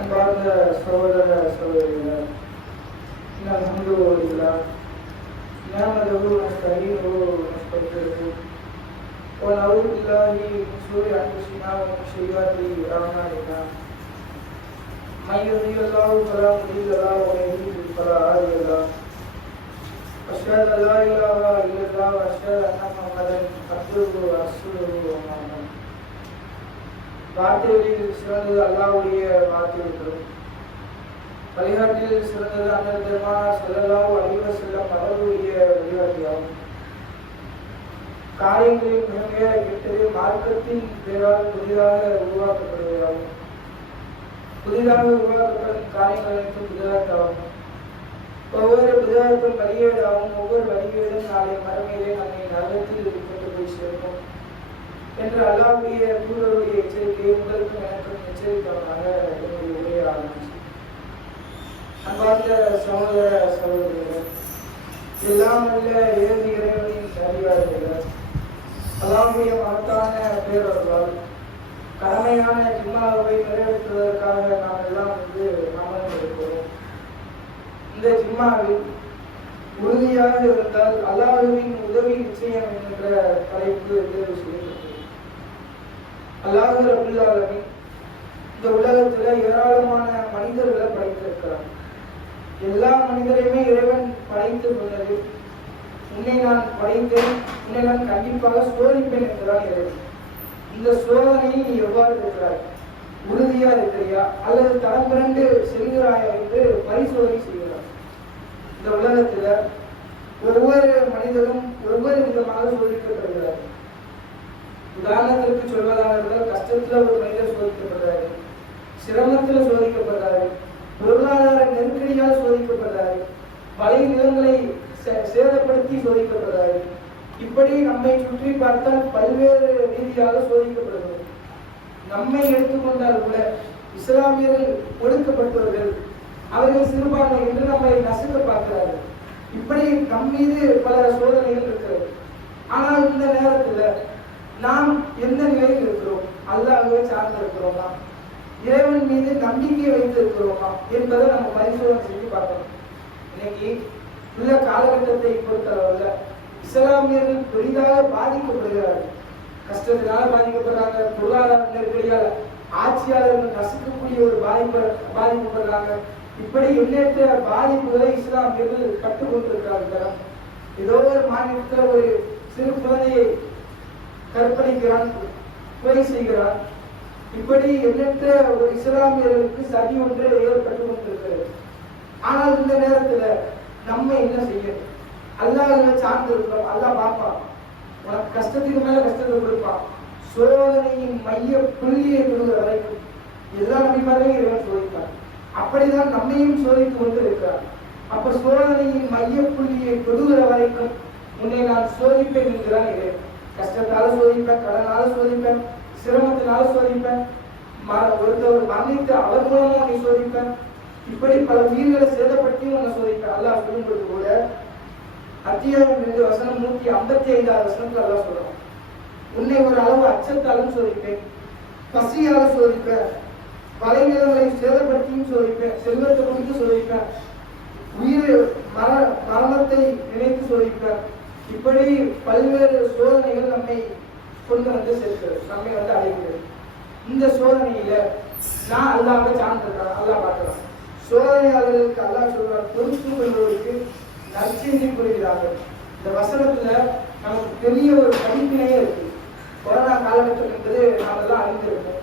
அன்பார்ந்த சகோதர சகோதரிகள், அல்ஹம்துலில்லாஹ் நிஅமதுஹு நஸ்தஈனுஹு வனஸ்தக்ஃபிருஹு வ நஊது பில்லாஹி மின் ஷுரூரி அன்ஃபுஸினா வ மின் ஸய்யிஆத்தி அஅமாலினா மன் யஹ்திஹில்லாஹு ஃபலா முضில்ல லஹு வ மன் யுضلل ஃபலா ஹாதிய லஹு அஷ்ஹது அல்லா இலாஹா இல்லல்லாஹ் வ அஷ்ஹது அன்ன முஹம்மதன் அப்துஹு வ ரசூலுஹு அம்மா பஅத். வார்த்தைகளில் சிறந்தது அல்லாஹ்வுடைய வார்த்தைகளும், வழிகாட்டில் சிறந்தது அண்ணல் பெருமானார் ஸல்லல்லாஹு அலைஹி வஸல்லம் அவர்களுடைய வழிகாட்டியாகும். காரியங்களில் மிக மிக கெட்டது மார்க்கத்தின் பெயரால் புதிதாக உருவாக்கப்படுவதாகும். புதிதாக உருவாக்கப்படும் காரியங்கள் அனைத்தும் புதிதாகவும், ஒவ்வொரு புதிதாக்கும் வழிகேடாகவும், ஒவ்வொரு வழிகேடும் நாளை மறுமையிலே நம்மை நரகத்தில் கொண்டு போய் சேர்க்கும் என்று அல்லாஹ்வுடைய தூதருடைய எச்சரிக்கையை உங்களுக்கும் எனக்கும் எச்சரிக்கையாக என்னுடைய உரையை ஆரம்பிச்சு. அன்பார்ந்த சகோதர சகோதரிகள், எல்லாம் உள்ள ஏழு இறைவனின் அதிகாரிகள், அல்லாஹ்வுடைய மகத்தான பேரர்களால் கடமையான ஜும்மாவை நிறைவேற்றுவதற்காக நாம் எல்லாம் அமர்ந்திருக்கிறோம். இந்த ஜும்மாவில் உறுதியாக இருந்தால் அல்லாஹ்வின் உதவி நிச்சயம் என்ற தலைப்பு தேர்வு செய்யப்பட்டது. அல்லாஹ் ரப்பல் ஆலமீன் இந்த உலகத்துல ஏராளமான மனிதர்களை படைத்திருக்கிறார். எல்லா மனிதரையுமே இறைவன் படைத்து கொண்டது. உன்னை நான் படைத்தேன், உன்னை நான் கண்டிப்பாக சோதிப்பேன் என்றால் இறைவன். இந்த சோதனையை நீ எவ்வாறு இருக்கிறாய்? உறுதியா இருக்கிறியா அல்லது தரம் பிறண்டு செல்கிறாயா என்று பரிசோதனை செய்கிறார். இந்த உலகத்துல ஒவ்வொரு மனிதரும் ஒவ்வொரு விதமாக சோதிக்கப்படுகிறார். உதாரணத்திற்கு சொல்வதாக இருந்தால், கஷ்டத்துல ஒரு மனிதர் சோதிக்கப்படுறாரு, சிரமத்தில் சோதிக்கப்படுறாரு, பொருளாதார நெருக்கடியால் சோதிக்கப்படுறாரு, பழைய நிலங்களை சேதப்படுத்தி சோதிக்கப்படுறாரு. இப்படி நம்மை சுற்றி பார்த்தால் பல்வேறு ரீதியாக சோதிக்கப்படுகிறது. நம்மை எடுத்துக்கொண்டால் கூட இஸ்லாமியர்கள் ஒடுக்கப்பட்டவர்கள், அவர்கள் சிறுபான்மை என்று நம்மை நசுக்க பார்க்கிறார்கள். இப்படி நம் மீது பல சோதனைகள் இருக்கிறது. ஆனால் இந்த நேரத்துல நாம் எந்த நிலையில் இருக்கிறோம்? அல்லாஹ்வை சார்ந்து இருக்கிறோமா, இறைவன் மீது நம்பிக்கை வைத்து இருக்கிறோமா என்பதை நம்ம பரிசோதனை செஞ்சு பார்க்கணும். இன்னைக்கு உள்ள காலகட்டத்தை பொறுத்தளவுல இஸ்லாமியர்கள் பெரிதாக பாதிக்கப்படுகிறார்கள். கஷ்டத்தினால பாதிக்கப்படுறாங்க, பொருளாதார நெருக்கடியால் ஆட்சியாளர்கள் நசுக்கக்கூடிய ஒரு பாதிக்கப்படுறாங்க. இப்படி எண்ணற்ற பாதிப்புகளை இஸ்லாமியர்கள் கற்றுக்கொண்டிருக்கிறார்கள். ஏதோ ஒரு மாநிலத்தில் ஒரு சிறு குழந்தையை கற்பழிக்கிறான், கொலை செய்கிறான். இப்படி எண்ணற்ற ஒரு இஸ்லாமியர்களுக்கு சதி ஒன்று ஏற்பட்டு கொண்டிருக்கிறது. ஆனால் இந்த நேரத்துல நம்ம என்ன செய்யணும்? அல்லாஹ்வை சார்ந்து இருக்கிறோம். அல்லாஹ் பார்ப்பான், உனக்கு கஷ்டத்துக்கு மேல கஷ்டத்தை கொடுப்பான், சோதனையின் மைய புள்ளியை கொடுக்கிற வரைக்கும் எல்லா நபிமாரையும் இறைவன் சோதித்தார். அப்படிதான் நம்மையும் சோதித்து கொண்டு இருக்கிறார். அப்ப சோதனையின் மைய புள்ளியை கொடுக்கிற வரைக்கும் உன்னை நான் சோதிப்பேன் என்கிறான் இறைவன். கஷ்டத்தால சோதிப்பேன், கடனால சோதிப்பேன், சிரமத்தினால சோதிப்பேன், ஒருத்தவர் மரணித்து அவர் மூலமா நீ சோதிப்பேன், இப்படி பல உயிர்களை சேதப்பட்டியும் உன்னை சோதிப்பேன். அல்லாஹ் சொல்லும்போது கூட அத்தியாயம் 2 வசனம் 155 வசனத்துல அல்லாஹ் சொல்றான், உன்னை ஒரு அளவு அச்சத்தாலும் சோதிப்பேன், பசியால சோதிப்பேன், வலைநிலங்களை சேதப்படுத்தியும் சோதிப்பேன், செல்வத்தை குறித்து சோதிப்பேன், மரணத்தை நினைத்து சோதிப்பேன். இப்படி பல்வேறு சோதனைகள் நம்மை கொண்டு வந்து சேர்க்கிறது, நம்மை வந்து அடைகிறது. இந்த சோதனையில நான் அல்லாஹ்வை சார்ந்திருக்கிறேன். அல்லாஹ் பார்க்கலாம் சோதனையாளர்களுக்கு அல்லாஹ் சொல்றார், பொறுத்து கொள்வதற்கு நற்செய்தி கூறுகிறார்கள். இந்த வசனத்துல நமக்கு பெரிய ஒரு படிப்பினையே இருக்கு. கொரோனா காலகட்டம் என்பது நாம் எல்லாம் அறிந்திருக்கோம்.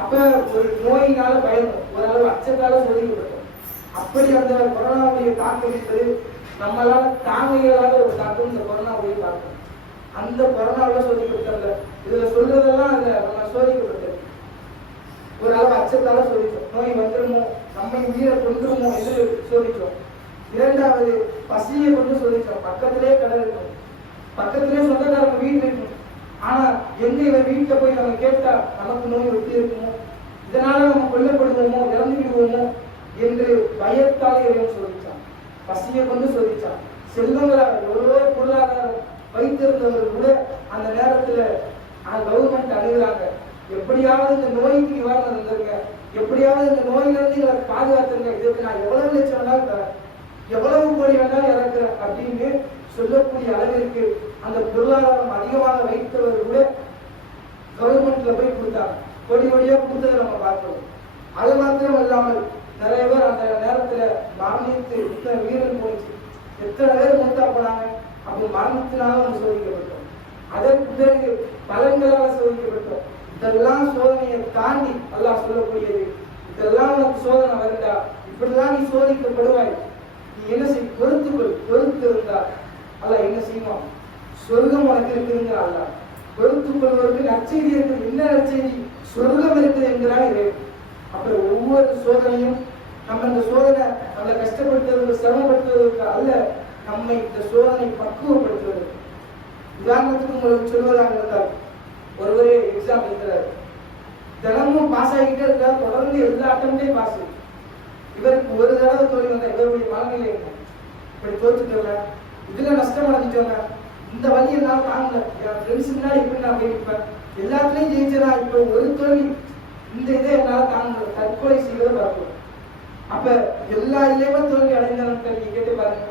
அப்ப ஒரு நோயினால பயணம், ஓரளவு அச்சத்தால சோதிக்கப்பட்டோம். அப்படி அந்த கொரோனாவுடைய தாக்கம் என்பது நம்மளால தாங்க இயலாத ஒரு தாக்கம். இந்த கொரோனாவுடைய தாக்கம் அந்த கொரோனாவில சோதிக்கப்பட்டல, இதுல சொல்றதெல்லாம் அந்த நம்ம சோதிக்கப்பட்டது. ஒரு அளவு அச்சத்தால சோதித்தோம், நோய் வந்துடுமோ, நம்மை உயிரை கொண்டுருமோ என்று சோதித்தோம். இரண்டாவது பசியை கொண்டு சோதித்தோம். பக்கத்திலே கடல் இருக்கும், பக்கத்திலே சொந்தக்காரங்க வீடு இருக்கும். ஆனா எங்க இவன் வீட்டுல போய் நம்ம கேட்டா நமக்கு நோய் ஒட்டி இருக்குமோ, இதனால நம்ம கொல்லப்படுவோமோ, இறந்து விடுவோமோ என்று பயத்தால் இறைவன் சோதிச்சான். பசியை கொண்டு சோதிச்சான். செல்வங்களால் எவ்வளோ பொருளாதாரம் வைத்திருந்தவர்கள் கூட அந்த நேரத்துல கவர்மெண்ட் அணுகிறாங்க, எப்படியாவது இந்த நோய்க்கு நிவாரணம் தந்துருங்க, எப்படியாவது இந்த நோயிலிருந்து எங்களை பாதுகாத்துருங்க, இதுக்கு நான் எவ்வளவு லட்சம் வேணாலும் தரேன், எவ்வளவு கோடி வேணாலும் இறக்குறேன் அப்படின்னு சொல்லக்கூடிய அளவிற்கு அந்த பொருளாதாரம் அதிகமாக வைத்தவர் கூட கவர்மெண்ட்ல போய் கொடுத்தாங்க. கோடி கோடியா கொடுத்ததை நம்ம பார்க்கிறோம். அது மாத்திரம் இல்லாமல் நிறைய பேர் அந்த நேரத்துல மரணித்து இத்தனை உயிரில் போயிடுச்சு, எத்தனை பேர் மூத்தா போனாங்க. அப்படி மரணத்தினால நம்ம சோதிக்கப்பட்டோம், அதற்கு பிறகு பலன்களால் சோதிக்கப்பட்டோம். இதெல்லாம் சோதனையை தாண்டி அல்லாஹ் சொல்லக்கூடியது, இதெல்லாம் உனக்கு சோதனை வருண்டா, இப்படிதான் நீ சோதிக்கப்படுவாய், நீ என்ன செய், பொறுத்துக்கொள். பொறுத்து இருந்தா அல்லாஹ் என்ன செய்வான், சொர்க்கம் உனக்கு இருக்குதுங்கிற அல்லாஹ். பொறுத்துக் கொள்வதற்கு நற்செய்தி இருக்குது. என்ன நற்செய்தி? சொர்க்கம் இருக்குது என்கிறான் இறைவன். அப்புறம் ஒவ்வொரு சோதனையும் நம்ம இந்த சோதனை நம்மளை கஷ்டப்படுத்துவதற்கு, சிரமப்படுத்துவதற்கு அல்ல, நம்மை இந்த சோதனை பக்குவப்படுத்துவது. உதாரணத்துக்கு உங்களுக்கு சொல்வதாக இருந்தால், ஒருவரே எக்ஸாம் எழுதுறாரு, தினமும் பாஸ் ஆகிட்டே இருந்தார், தொடர்ந்து எல்லா அட்டம்ப்டையும் பாஸ். இவருக்கு ஒரு தடவை தோல்வி வந்தா இவருடைய மனநிலை இருக்கும், இப்படி தோற்றுட்டோங்க, இதுல நஷ்டம் அடைஞ்சிட்டோங்க, இந்த வழி எல்லாம் தாங்கல, என் ஃப்ரெண்ட்ஸ் முன்னாடி இப்படி நான் போயிருப்பேன், எல்லாத்துலயும் ஜெயிச்சதா, இப்போ ஒரு தோல்வி, இந்த இதை என்னால தாங்க, தற்கொலை செய்வதை பார்க்கணும். அப்ப எல்லா இதுலயுமே தோல்வி அடைந்தவன்கிட்ட நீங்க கேட்டு பாருங்க,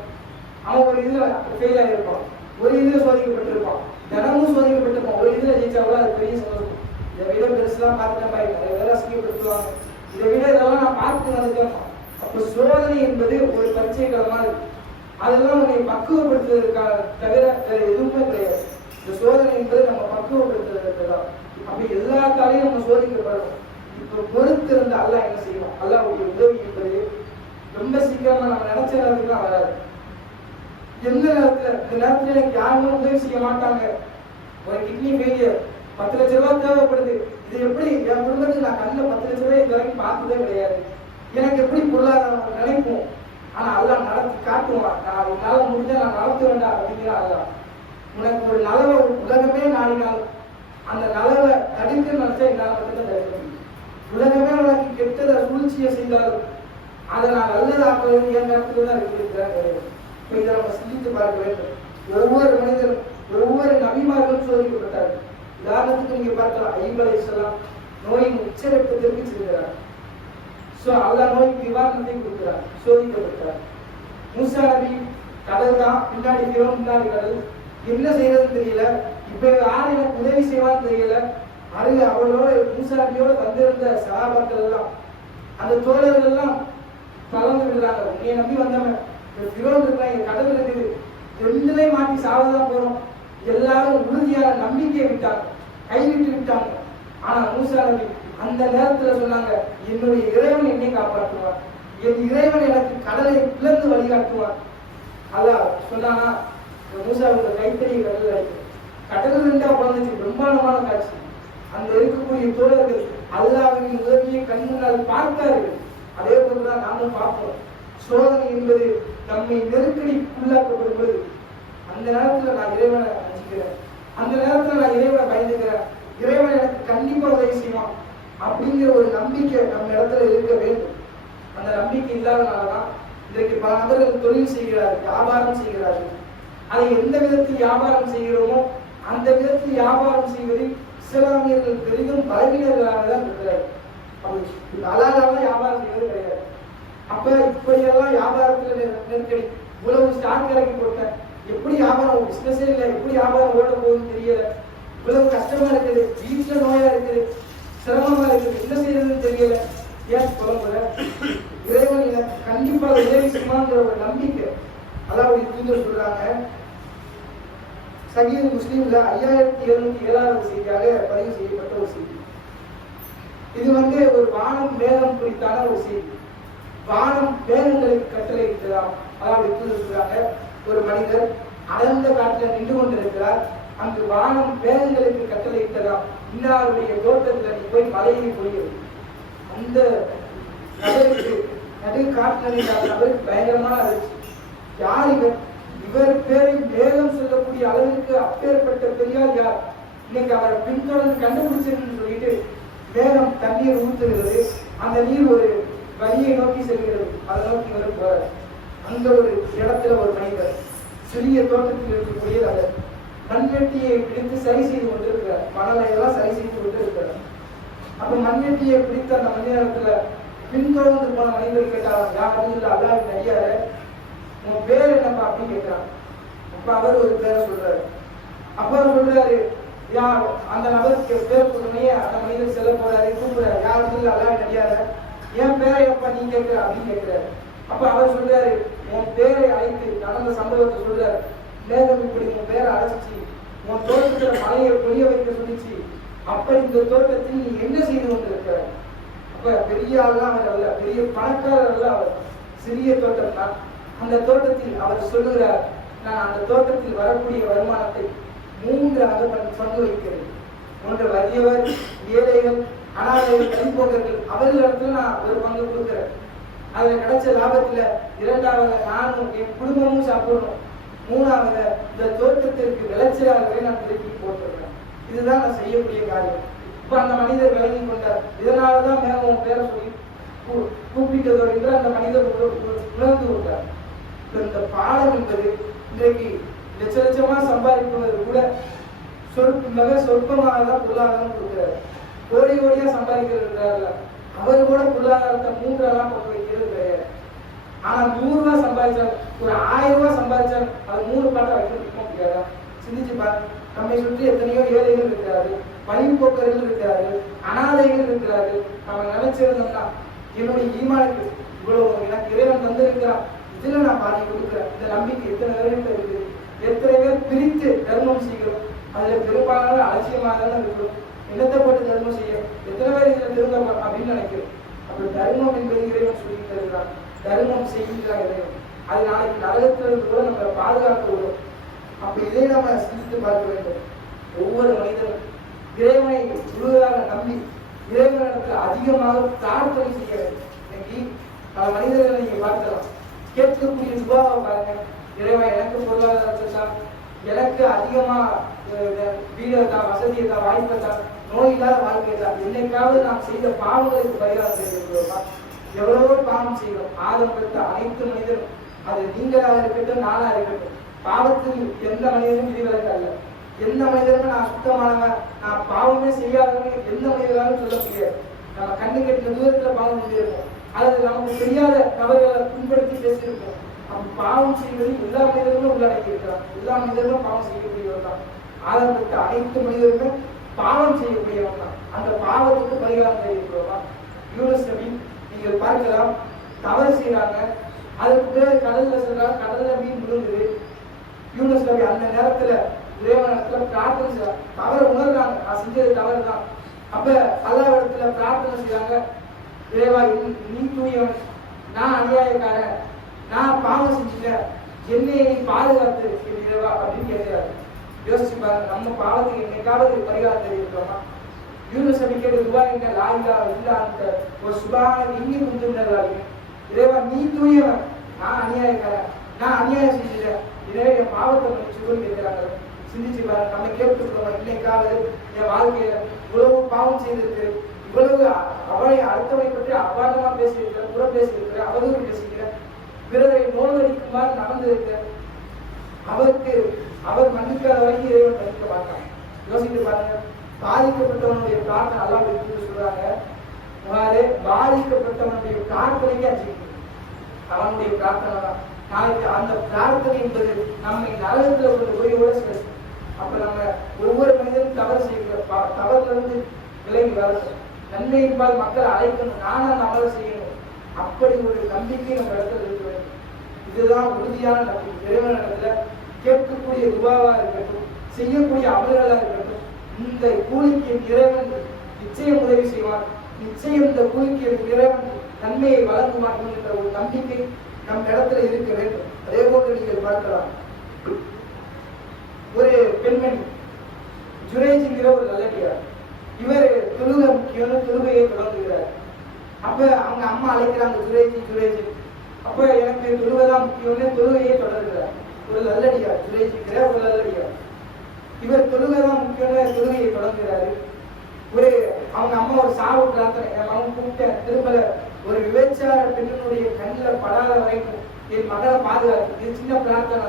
அவன் ஒரு இதுல ஃபெயில் ஆகிருப்பான், ஒரு இதுல சோதிக்கப்பட்டிருப்பான், தினமும் சோதிக்கப்பட்டிருப்பான், ஒரு இதுல ஜெயிச்சாவோ அது பெரிய சந்தோஷம். இதை விட பெருசுலாம் பார்த்துட்டேன் பாருங்க, நிறைய பேர் அசிங்கப்படுத்துவாங்க, இதை விட இதெல்லாம் நான் பார்த்து வந்துட்டேன். அப்ப சோதனை என்பது ஒரு பரீட்சை காலமா இருக்கு, அதெல்லாம் உன்னை பக்குவப்படுத்துவதற்கான தவிர வேற எதுவுமே கிடையாது. இந்த சோதனை என்பது நம்ம பக்குவப்படுத்துவதற்கு தான். அப்ப எல்லா காலையும் நம்ம சோதிக்கப்படணும். இப்ப பொறுத்து இருந்த அல்லாஹ் என்ன செய்வோம், அல்லாஹ்வுடைய உதவி என்பது ரொம்ப சீக்கிரமா நம்ம நினைச்ச நேரத்துக்குலாம் வராது. எந்த நேரத்துல, இந்த நேரத்துல எனக்கு யாருமே உதவி செய்ய மாட்டாங்க, ஒரு கிட்னி ஃபெயிலியர் 10 லட்ச ரூபாய் தேவைப்படுது, இது எப்படி என் குடும்பத்துக்கு நான் கண்ணில் 10 லட்ச ரூபாய் இது வரைக்கும் பார்த்ததே கிடையாது, எனக்கு எப்படி பொருளாதாரம் நினைப்போம். ஆனா அல்லாஹ் நடத்தி காட்டுவான், நான் என்னால முடிஞ்ச நான் நடத்த வேண்டாம் அப்படிங்கிற அல்லாஹ். உனக்கு ஒரு நலவை உலகமே நாடினால் அந்த நலவை தடுக்க நினைச்சா என்னால் மட்டும்தான் தடுக்க முடியும். உலகமே உனக்கு கெட்டதை சூழ்ச்சியை செய்தாலும் அதை நான் நல்லதாக்குவது என் நேரத்துல தான் இருக்கிறேன். இப்ப இதை நம்ம சிந்தித்து பார்க்க வேண்டும். ஒவ்வொரு மனிதரும், ஒவ்வொரு நபிமார்களும் சோதிக்கப்பட்டார்கள். உதாரணத்துக்கு நீங்க பார்க்கலாம், ஐயூப் அலைஹிஸ்ஸலாம் நோயின் உச்சகட்டத்திற்கு செல்கிறார். அல்லாஹ் நோய்க்கு நிவாரணத்தை கொடுக்கிறார், சோதிக்கப்பட்டார். மூசா நபி கடல் தான், பின்னாடி பின்னாடி கடல், என்ன செய்யறதுன்னு தெரியல, இப்ப யார் எனக்கு உதவி செய்வான்னு தெரியல. அருகு அவளோட மூசா நபியோட வந்திருந்த சகாபாக்கள் எல்லாம், அந்த தோழர்கள் எல்லாம் கலந்து விடுறாங்க. நீ நம்பி வந்தவன் பிறோன் இருக்காங்க, கடல் இருக்குது, ரெண்டுலையும் மாட்டி சாவதான் போறோம். எல்லாரும் உறுதியான நம்பிக்கையை விட்டாங்க, கைவிட்டு விட்டாங்க. ஆனா மூசா நபி அந்த நேரத்துல சொன்னாங்க, என்னுடைய இறைவன் என்னை காப்பாற்றுவார், என் இறைவன் எனக்கு கடலை பிளந்து வழிகாட்டுவார். அதான் சொன்னானா, மூசாவுடைய கைத்தறி கடல் அடிக்கும், கடல் ரெண்டா பிறந்துச்சு, பிரம்மாண்டமான காட்சி. அந்த இருக்கக்கூடிய தோழர்கள் அல்லாஹ்வின் உதவியை கண் முன்னால் பார்த்தார்கள். அதே போலதான் நாமும் பார்ப்போம். சோதனை என்பது நம்மை நெருக்கடிக்குள்ளாக்கப்படும் பொழுது அந்த நேரத்துல நான் இறைவனை அஞ்சுக்கிறேன், அந்த நேரத்துல நான் இறைவனை பயந்துக்கிறேன், இறைவன் எனக்கு கண்டிப்பா உதவி செய்வான் அப்படிங்கிற ஒரு நம்பிக்கை நம்ம இடத்துல இருக்க வேண்டும். அந்த நம்பிக்கை இல்லாதனாலதான் இன்றைக்கு பல நபர்கள் தொழில் செய்கிறார்கள், வியாபாரம் செய்கிறார்கள். அதை எந்த விதத்தில் வியாபாரம் செய்கிறோமோ அந்த விதத்தில் வியாபாரம் செய்வதில் இஸ்லாமியர்கள் பெரிதும் பலவீனர்களாக தான் இருக்கிறார்கள். அலாதாம வியாபாரம் செய்வது கிடையாது. அப்ப இப்படியெல்லாம் வியாபாரத்துல நெருக்கடி, இவ்வளவு ஸ்டாக் இறக்கி போட்டேன், எப்படி வியாபாரம் பிசினஸே இல்லை, எப்படி வியாபாரம் ஓட போகுதுன்னு தெரியல, இவ்வளவு கஷ்டமா இருக்குது, வீட்டுல நோயா இருக்குது, சிரமமா இருக்குது, என்ன செய்யறதுன்னு தெரியல, ஏன் சொல்ல இறைவன் எனக்கு கண்டிப்பா உதவி செய்வாங்கிற ஒரு நம்பிக்கை. அல்லாஹ்வுடைய தூதர் சொல்றாங்க, சஹீஹ் முஸ்லிம்ல 5707வது செய்தியாக பதிவு செய்யப்பட்ட ஒரு செய்தி. இது ஒரு வானம் மேகம் குறித்தான ஒரு செய்தி. வானம் மேகங்களுக்கு கட்டளையிட்டதாம். அல்லாஹ்வுடைய தூதர் சொல்றாங்க, ஒரு மனிதர் அடர்ந்த காட்டில் நின்று கொண்டிருக்கிறார், அங்கு வானம் மேகங்களுக்கு கட்டளையிட்டதாம், இன்னாருடைய தோட்டத்தில் நீ போய் மலையை பொழியும். அந்த நபருக்கு நடு காட்டில் நபருக்கு பயங்கரமான அதிர்ச்சி. யார் இவர்? இவர் பேரை மேகம் சொல்லக்கூடிய அளவிற்கு அப்பேற்பட்ட பெரியார் யார்? இன்னைக்கு அவரை பின்தொடர்ந்து கண்டுபிடிச்சிருன்னு சொல்லிட்டு மேகம் தண்ணீர் ஊற்றுகிறது. அந்த நீர் ஒரு வழியை நோக்கி செல்கிறது. அதை நோக்கி இவர் போறார். அந்த ஒரு இடத்துல ஒரு மனிதர் சிறிய தோட்டத்தில் இருக்கக்கூடிய அதை மண்வெட்டியை பிடித்து சரி செய்து கொண்டிருக்கிறார். மணலை எல்லாம் சரி செய்து கொண்டு இருக்கிறார். அப்ப மண்வெட்டியை பிடித்த அந்த மனித நேரத்துல பின்தொடர்ந்து போன மனிதர் கேட்டார், யாரும் அல்லாஹ்வின் அடியார, உன் பேர் என்னப்பா அப்படின்னு கேட்கிறான். அப்ப அவர் ஒரு பேரை சொல்றாரு. அப்ப அவர் சொல்றாரு, யார் அந்த நபருக்கு பேர் சொன்னே அந்த மனிதர் செல்ல போறாரு, கூப்பிடுறாரு, யாரும் அல்லாஹ்வின் அடியார, என் பேரை எப்ப நீ கேட்கிற அப்படின்னு கேட்கிறாரு. அப்ப அவர் சொல்றாரு, உன் பேரை அழைத்து நடந்த சம்பவத்தை சொல்றாரு. மேகம் இப்படி உன் பேரை அழைச்சி உன் தோட்டத்துல மலையை பொழிய வைக்க சொல்லிச்சு, அப்ப இந்த தோட்டத்தில் நீ என்ன செய்து கொண்டிருக்கிற? அப்ப பெரிய ஆள்லாம் அவர் அல்ல, பெரிய பணக்காரர் அல்ல, அவர் சிறிய தோட்டம் தான். அந்த தோட்டத்தில் அவர் சொல்லுகிறார், நான் அந்த தோட்டத்தில் வரக்கூடிய வருமானத்தை 3 பங்கு வைக்கிறேன். ஒன்று வறியவர், ஏழைகள், அனாதைகள், கைப்போக்கர்கள், அவர்களிடத்துல நான் ஒரு பங்கு கொடுக்கிறேன். அதுல கிடைச்ச லாபத்துல 2வது நானும் என் குடும்பமும் சாப்பிடணும், 3வது இந்த தோட்டத்திற்கு விளைச்சலாகவே நான் திருப்பி போட்டிருக்கேன். இதுதான் நான் செய்யக்கூடிய காரியம். இப்ப அந்த மனிதர் விளங்கி கொண்டார். இதனாலதான் மேகம் பேரை சொல்லி கூப்பிட்டதோடு என்று அந்த மனிதர் உணர்ந்து கொண்டார். இந்த பாடம் என்பது இன்றைக்கு லட்ச லட்சமா சம்பாதிப்பது கூட மிக சொற்பமாக தான் பொருளாதாரம் கொடுக்கிறார். கோடி கோடியா சம்பாதிக்கிறார்கள். அவர் கூட பொருளாதாரத்தை 3 பங்கு வைக்கிறது கிடையாது. ஆனா 100 ரூபாய் சம்பாதிச்சார், ஒரு 1000 ரூபாய் சம்பாதிச்சார், அது 3 பாட்டை வைக்க முடியாதா? சிந்திச்சு பாருங்க. நம்மை சுற்றி எத்தனையோ ஏழைகள் இருக்கிறார்கள், வழிபோக்கர்கள் இருக்கிறார்கள், அனாதைகள் இருக்கிறார்கள். நம்ம நினைச்சிருந்தோம்னா என்னுடைய ஈமானுக்கு இவ்வளவு எனக்கு இறைவன் தந்திருக்கிறான், இதுல நான் பாதி கொடுக்குறேன், இந்த நம்பிக்கை எத்தனை பேருக்கு இருக்குது? எத்தனை பேர் பிரித்து தர்மம் செய்கிறோம்? அதுல பெரும்பாலான அலட்சியமாக தானே இருக்கிறோம். என்னத்தை போட்டு தர்மம் செய்ய எத்தனை பேர் இதுல திரும்ப அப்படின்னு நினைக்கிறோம். அப்ப தர்மம் என்பது இறைவன் சொல்லி தருகிறான். தர்மம் செய்கிறான் இறைவன். அது நாளைக்கு நரகத்திலிருந்து கூட நம்மளை பாதுகாக்க விடும். அப்ப இதை நம்ம சிந்தித்து பார்க்க வேண்டும். ஒவ்வொரு மனிதனும் இறைவனை முழுவதாக நம்பி இறைவனிடத்துல அதிகமாக பிரார்த்தனை செய்ய வேண்டும். இன்னைக்கு பல மனிதர்களை நீங்க பார்க்கலாம், கேட்கக்கூடிய சுபாவை பாருங்க. இறைவன் எனக்கு பொருளாதாரத்தை தான், எனக்கு அதிகமா வீடு தான், வசதியை தான், வாய்ப்பை தான், நோய் இல்லாத வாழ்க்கை தான், என்னைக்காவது நாம் செய்த பாவங்களுக்கு பரிகாரம் செய்திருக்கிறோமா? எவ்வளவோ பாவம் செய்கிறோம். ஆதம் பெற்ற அனைத்து மனிதரும், அது நீங்களாக இருக்கட்டும், நானா இருக்கட்டும், பாவத்தில் எந்த மனிதனும் விதிவிலக்கு அல்ல. எந்த மனிதனும் நான் சுத்தமானவன், நான் பாவமே செய்யாதவன் எந்த மனிதனாலும் சொல்ல முடியாது. நம்ம கண்ணு கட்டின தூரத்துல பாவம் செஞ்சிருக்கோம், அல்லது நமக்கு தெரியாத தவறுகளை புண்படுத்தி பேசியிருக்கோம். அப்ப பாவம் செய்வது எல்லா மனிதர்களும் உள்ளடக்கி இருக்கிறான். எல்லா மனிதர்களும் பாவம் செய்யக்கூடியவர் தான். ஆதம் பெற்ற அனைத்து மனிதர்களும் பாவம் செய்யக்கூடியவன் தான். அந்த பாவத்துக்கு பரிகாரம் செய்யப்படுவா? யூனுஸ் நபி நீங்கள் பார்க்கலாம், தவறு செய்யறாங்க, அதுக்கு பிறகு கடல்ல சொல்றாங்க, கடல்ல மீன் விழுங்குது. யூனுஸ் நபி அந்த நேரத்துல இறைவனிடத்துல பிரார்த்தனை செய்யறாங்க. தவறு உணர்றாங்க, நான் செஞ்சது தவறு தான். அப்ப அல்லாஹ் இடத்துல பிரார்த்தனை செய்யறாங்க, இறைவா நீ தூயவன், நான் அநியாயக்காரன், நான் பாவம் செஞ்சுட்டேன், என்னை பாதுகாத்து இறைவா அப்படின்னு கேட்கிறாரு. யோசிச்சு பாருங்க, நம்ம பாவத்துக்கு என்னைக்காவது பரிகாரம் தெரிவிக்கிறோமா? யூனுஸ் நபி கேட்டு துஆங்க லா இலாஹ இல்லா அன்த வ சுப்ஹானக இன்னி குன்து மினல் ஸாலிமீன். இறைவா நீ தூயவன், நான் அநியாயக்காரன், நான் அநியாயம் செஞ்சுட்டேன், இதே என் பாவத்தை மன்னிச்சுக்கோன்னு கேட்கிறாங்க. சிந்திச்சு பாருங்க, நம்ம கேட்டுக்கிறோம் இன்னைக்காவது என் வாழ்க்கையில இவ்வளவு பாவம் செய்திருக்கு, இவ்வளவு அவரை அடுத்தவரை பற்றி அபாண்டமா பேசியிருக்கிற, புறம் பேசியிருக்கிற, அவதூறு பேசியிருக்கிற, பிறரை நோய்வடிக்குமாறு நடந்திருக்க, அவருக்கு அவர் மன்னிக்காத வரைக்கும் இறைவன் மன்னிக்க மாட்டான். யோசித்து பாருங்க, பாதிக்கப்பட்டவனுடைய பிரார்த்தனை எல்லாம் எடுத்து சொல்றாங்க, பாதிக்கப்பட்டவனுடைய பிரார்த்தனையே அச்சிக்கணும். அவனுடைய பிரார்த்தனை தான் நாளைக்கு அந்த பிரார்த்தனை என்பது நம்மை நரகத்துல கொண்டு போய் கூட சேர்க்கும். அப்ப நம்ம ஒவ்வொரு மனிதனும் தவறு செய்கிற தவறுல இருந்து விலகி வரணும். நன்மையின்பால் மக்கள் அழைக்கணும், நானா தவறு செய்யணும், அப்படி ஒரு நம்பிக்கை நம்ம இடத்துல இருக்க வேண்டும். இதுதான் உறுதியான நம்பிக்கை. இறைவன் இடத்துல கேட்கக்கூடிய துஆவா இருக்கட்டும், செய்யக்கூடிய அமல்களா இருக்கட்டும், இந்த கூலிக்கு இறைவன் நிச்சயம் உதவி செய்வான், நிச்சயம் இந்த கூலிக்கு இறைவன் நன்மையை வழங்குவான் என்ற ஒரு நம்பிக்கை நம் இடத்துல இருக்க வேண்டும். அதே போன்று நீங்கள் பார்க்கலாம், ஒரு பெண்மணி ஜுரேஜ்ங்கிற ஒரு நல்லடியார், இவர் தொழுகை முக்கியம்னு தொழுகையை தொடங்குகிறார். அப்ப அவங்க அம்மா அழைக்கிறாங்க ஜுரேஜ். அப்ப எனக்கு தொழுகைதான் முக்கியம்னு தொழுகையை தொடர்கிறார். ஒரு நல்லடியார், ஜுரேஜ்ங்கிற ஒரு நல்லடியார், இவர் தொழுகைதான் முக்கியம்னு தொழுகையை தொடங்குகிறாரு. அவங்க அம்மா ஒரு சாவு பிரார்த்தனை, என் மகன் கூப்பிட்ட திருமல ஒரு விபச்சார பெண்ணினுடைய கண்ணில் படாத வரைக்கும் என் மகளை பாதுகாப்பு, இது சின்ன பிரார்த்தனை.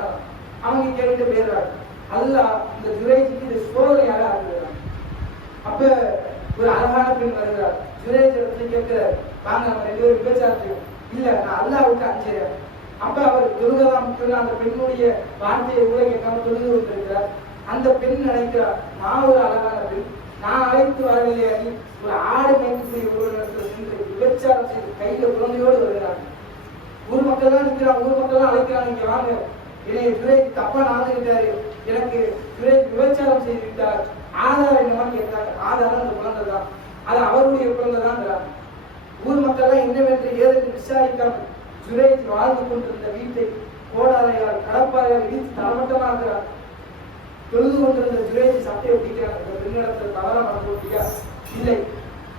அவங்க கேட்டு போயிடுறாங்க. அல்லாஹ் இந்த ஜுரேஜுக்கு இது சோதனையாக ஆகுகிறாங்க. அப்ப ஒரு அழகான பெண் வருகிறார். ஜுரேஜ் இடத்துல கேட்கிறார், வாங்க நம்ம 2 பேரும் விபச்சாரத்தையும் இல்ல, நான் அல்லாஹ்வுக்கு அஞ்சுறேன். அப்ப அவர் தொழுகலாம் அந்த பெண்ணுடைய வார்த்தையை கூட கேட்காம தொழுது கொண்டிருக்கிறார். அந்த பெண் நினைக்கிறார், நான் ஒரு அழகான பெண், நான் அழைத்து வரவில்லை, அணி ஒரு ஆடு மேய்க்கக்கூடிய ஒருவரிடத்தில் சென்று விபச்சாரம் செய்து கையில குழந்தையோடு வருகிறாங்க. ஊர் மக்கள் தான் இருக்கிறாங்க, ஊர் மக்கள் தான் அழைக்கிறாங்க, இங்க வாங்க, என்னை ஜுரேஜ் தப்பா நடந்துகிட்டாரு, எனக்கு ஜுரேஜ் விபச்சாரம் செய்து விட்டார், ஆதாரம் என்னமான்னு கேட்கிறாங்க. ஆதாரம் அந்த குழந்தை தான், அது அவருடைய குழந்தை தான். ஊர் மக்கள் எல்லாம் என்னவென்று ஏதென்று விசாரிக்காமல் ஜுரேஜ் வாழ்ந்து கொண்டிருந்த வீட்டை கோடாலையால் கடப்பாறையால் இடித்து தரமட்டமாகிறார். தொழுது கொண்டிருந்த ஜுரேஜ் சட்டையை பிடிக்கிறாங்க. இந்த பெண்ணிடத்தில் தவறா நடந்துட்டியா? இல்லை.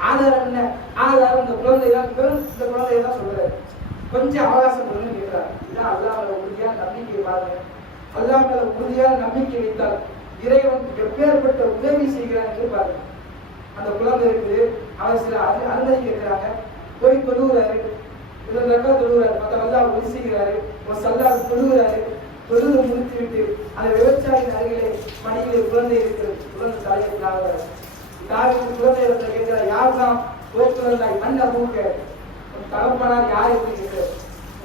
ஆதாரம் என்ன? ஆதாரம் இந்த குழந்தைதான், இந்த குழந்தைதான் சொல்றாரு. கொஞ்சம் அவகாசம் கொடுன்னு கேட்கிறார். இதான் அல்லாஹ் மேல உறுதியான நம்பிக்கை பாருங்க. அல்லாஹ் மேல உறுதியான நம்பிக்கை வைத்தால் இறைவன் எப்பேற்பட்ட உதவி செய்கிறான் என்று பாருங்க. அந்த குழந்தை இருக்குது, அவர் சில அனுமதி கேட்கிறாங்க, போய் தொழுகிறாரு, 2 ரக்காத் தொழுகிறாரு, அல்லாஹ் உதவி செய்கிறாரு, ஒரு சல்லார் தொழுகிறாரு. தொழுது முடித்து விட்டு அந்த விவசாயியின் அருகிலே மடியிலே குழந்தை இருக்கிறது. குழந்தை தலையை தாழ்கிறார். குழந்தை இடத்துல கேட்கிறார், யார் தான் குழந்தாய் மண்ண பூக்க தகப்பனார் யார் எப்படி கேட்கிறார்.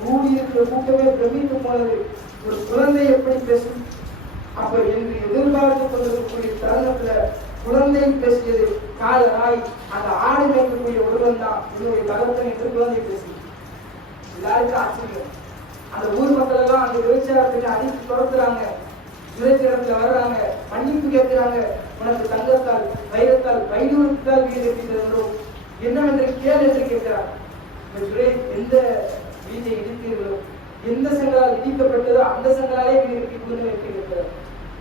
கூடி இருக்கிற கூட்டமே பிரமித்து போனது, ஒரு குழந்தை எப்படி பேசும்? அப்ப என்று எதிர்பார்த்து கொண்டிருக்கக்கூடிய தருணத்துல குழந்தை பேசியது காலராய் அந்த ஆடு மேற்கக்கூடிய ஒருவன் தான் என்னுடைய தகப்பன் என்று குழந்தை பேசி எல்லாருக்கும் ஆச்சரியம். அந்த ஊர் மக்கள் எல்லாம் அந்த விவசாயத்துக்கு அடித்து துரத்துறாங்க, இடத்துல வர்றாங்க, மன்னிப்பு கேட்கிறாங்க. உனக்கு தங்கத்தால் வைரத்தால் வைடூரத்தால் வீடு கட்டி தருகிறோம் என்னவென்று கேள் என்று கேட்கிறாங்க. எந்த வீட்டை இடித்தீர்களோ, எந்த சங்களால் இடிக்கப்பட்டதோ அந்த சங்களாலே வீடு கட்டி கொடுத்து வைத்து கேட்கிறார்.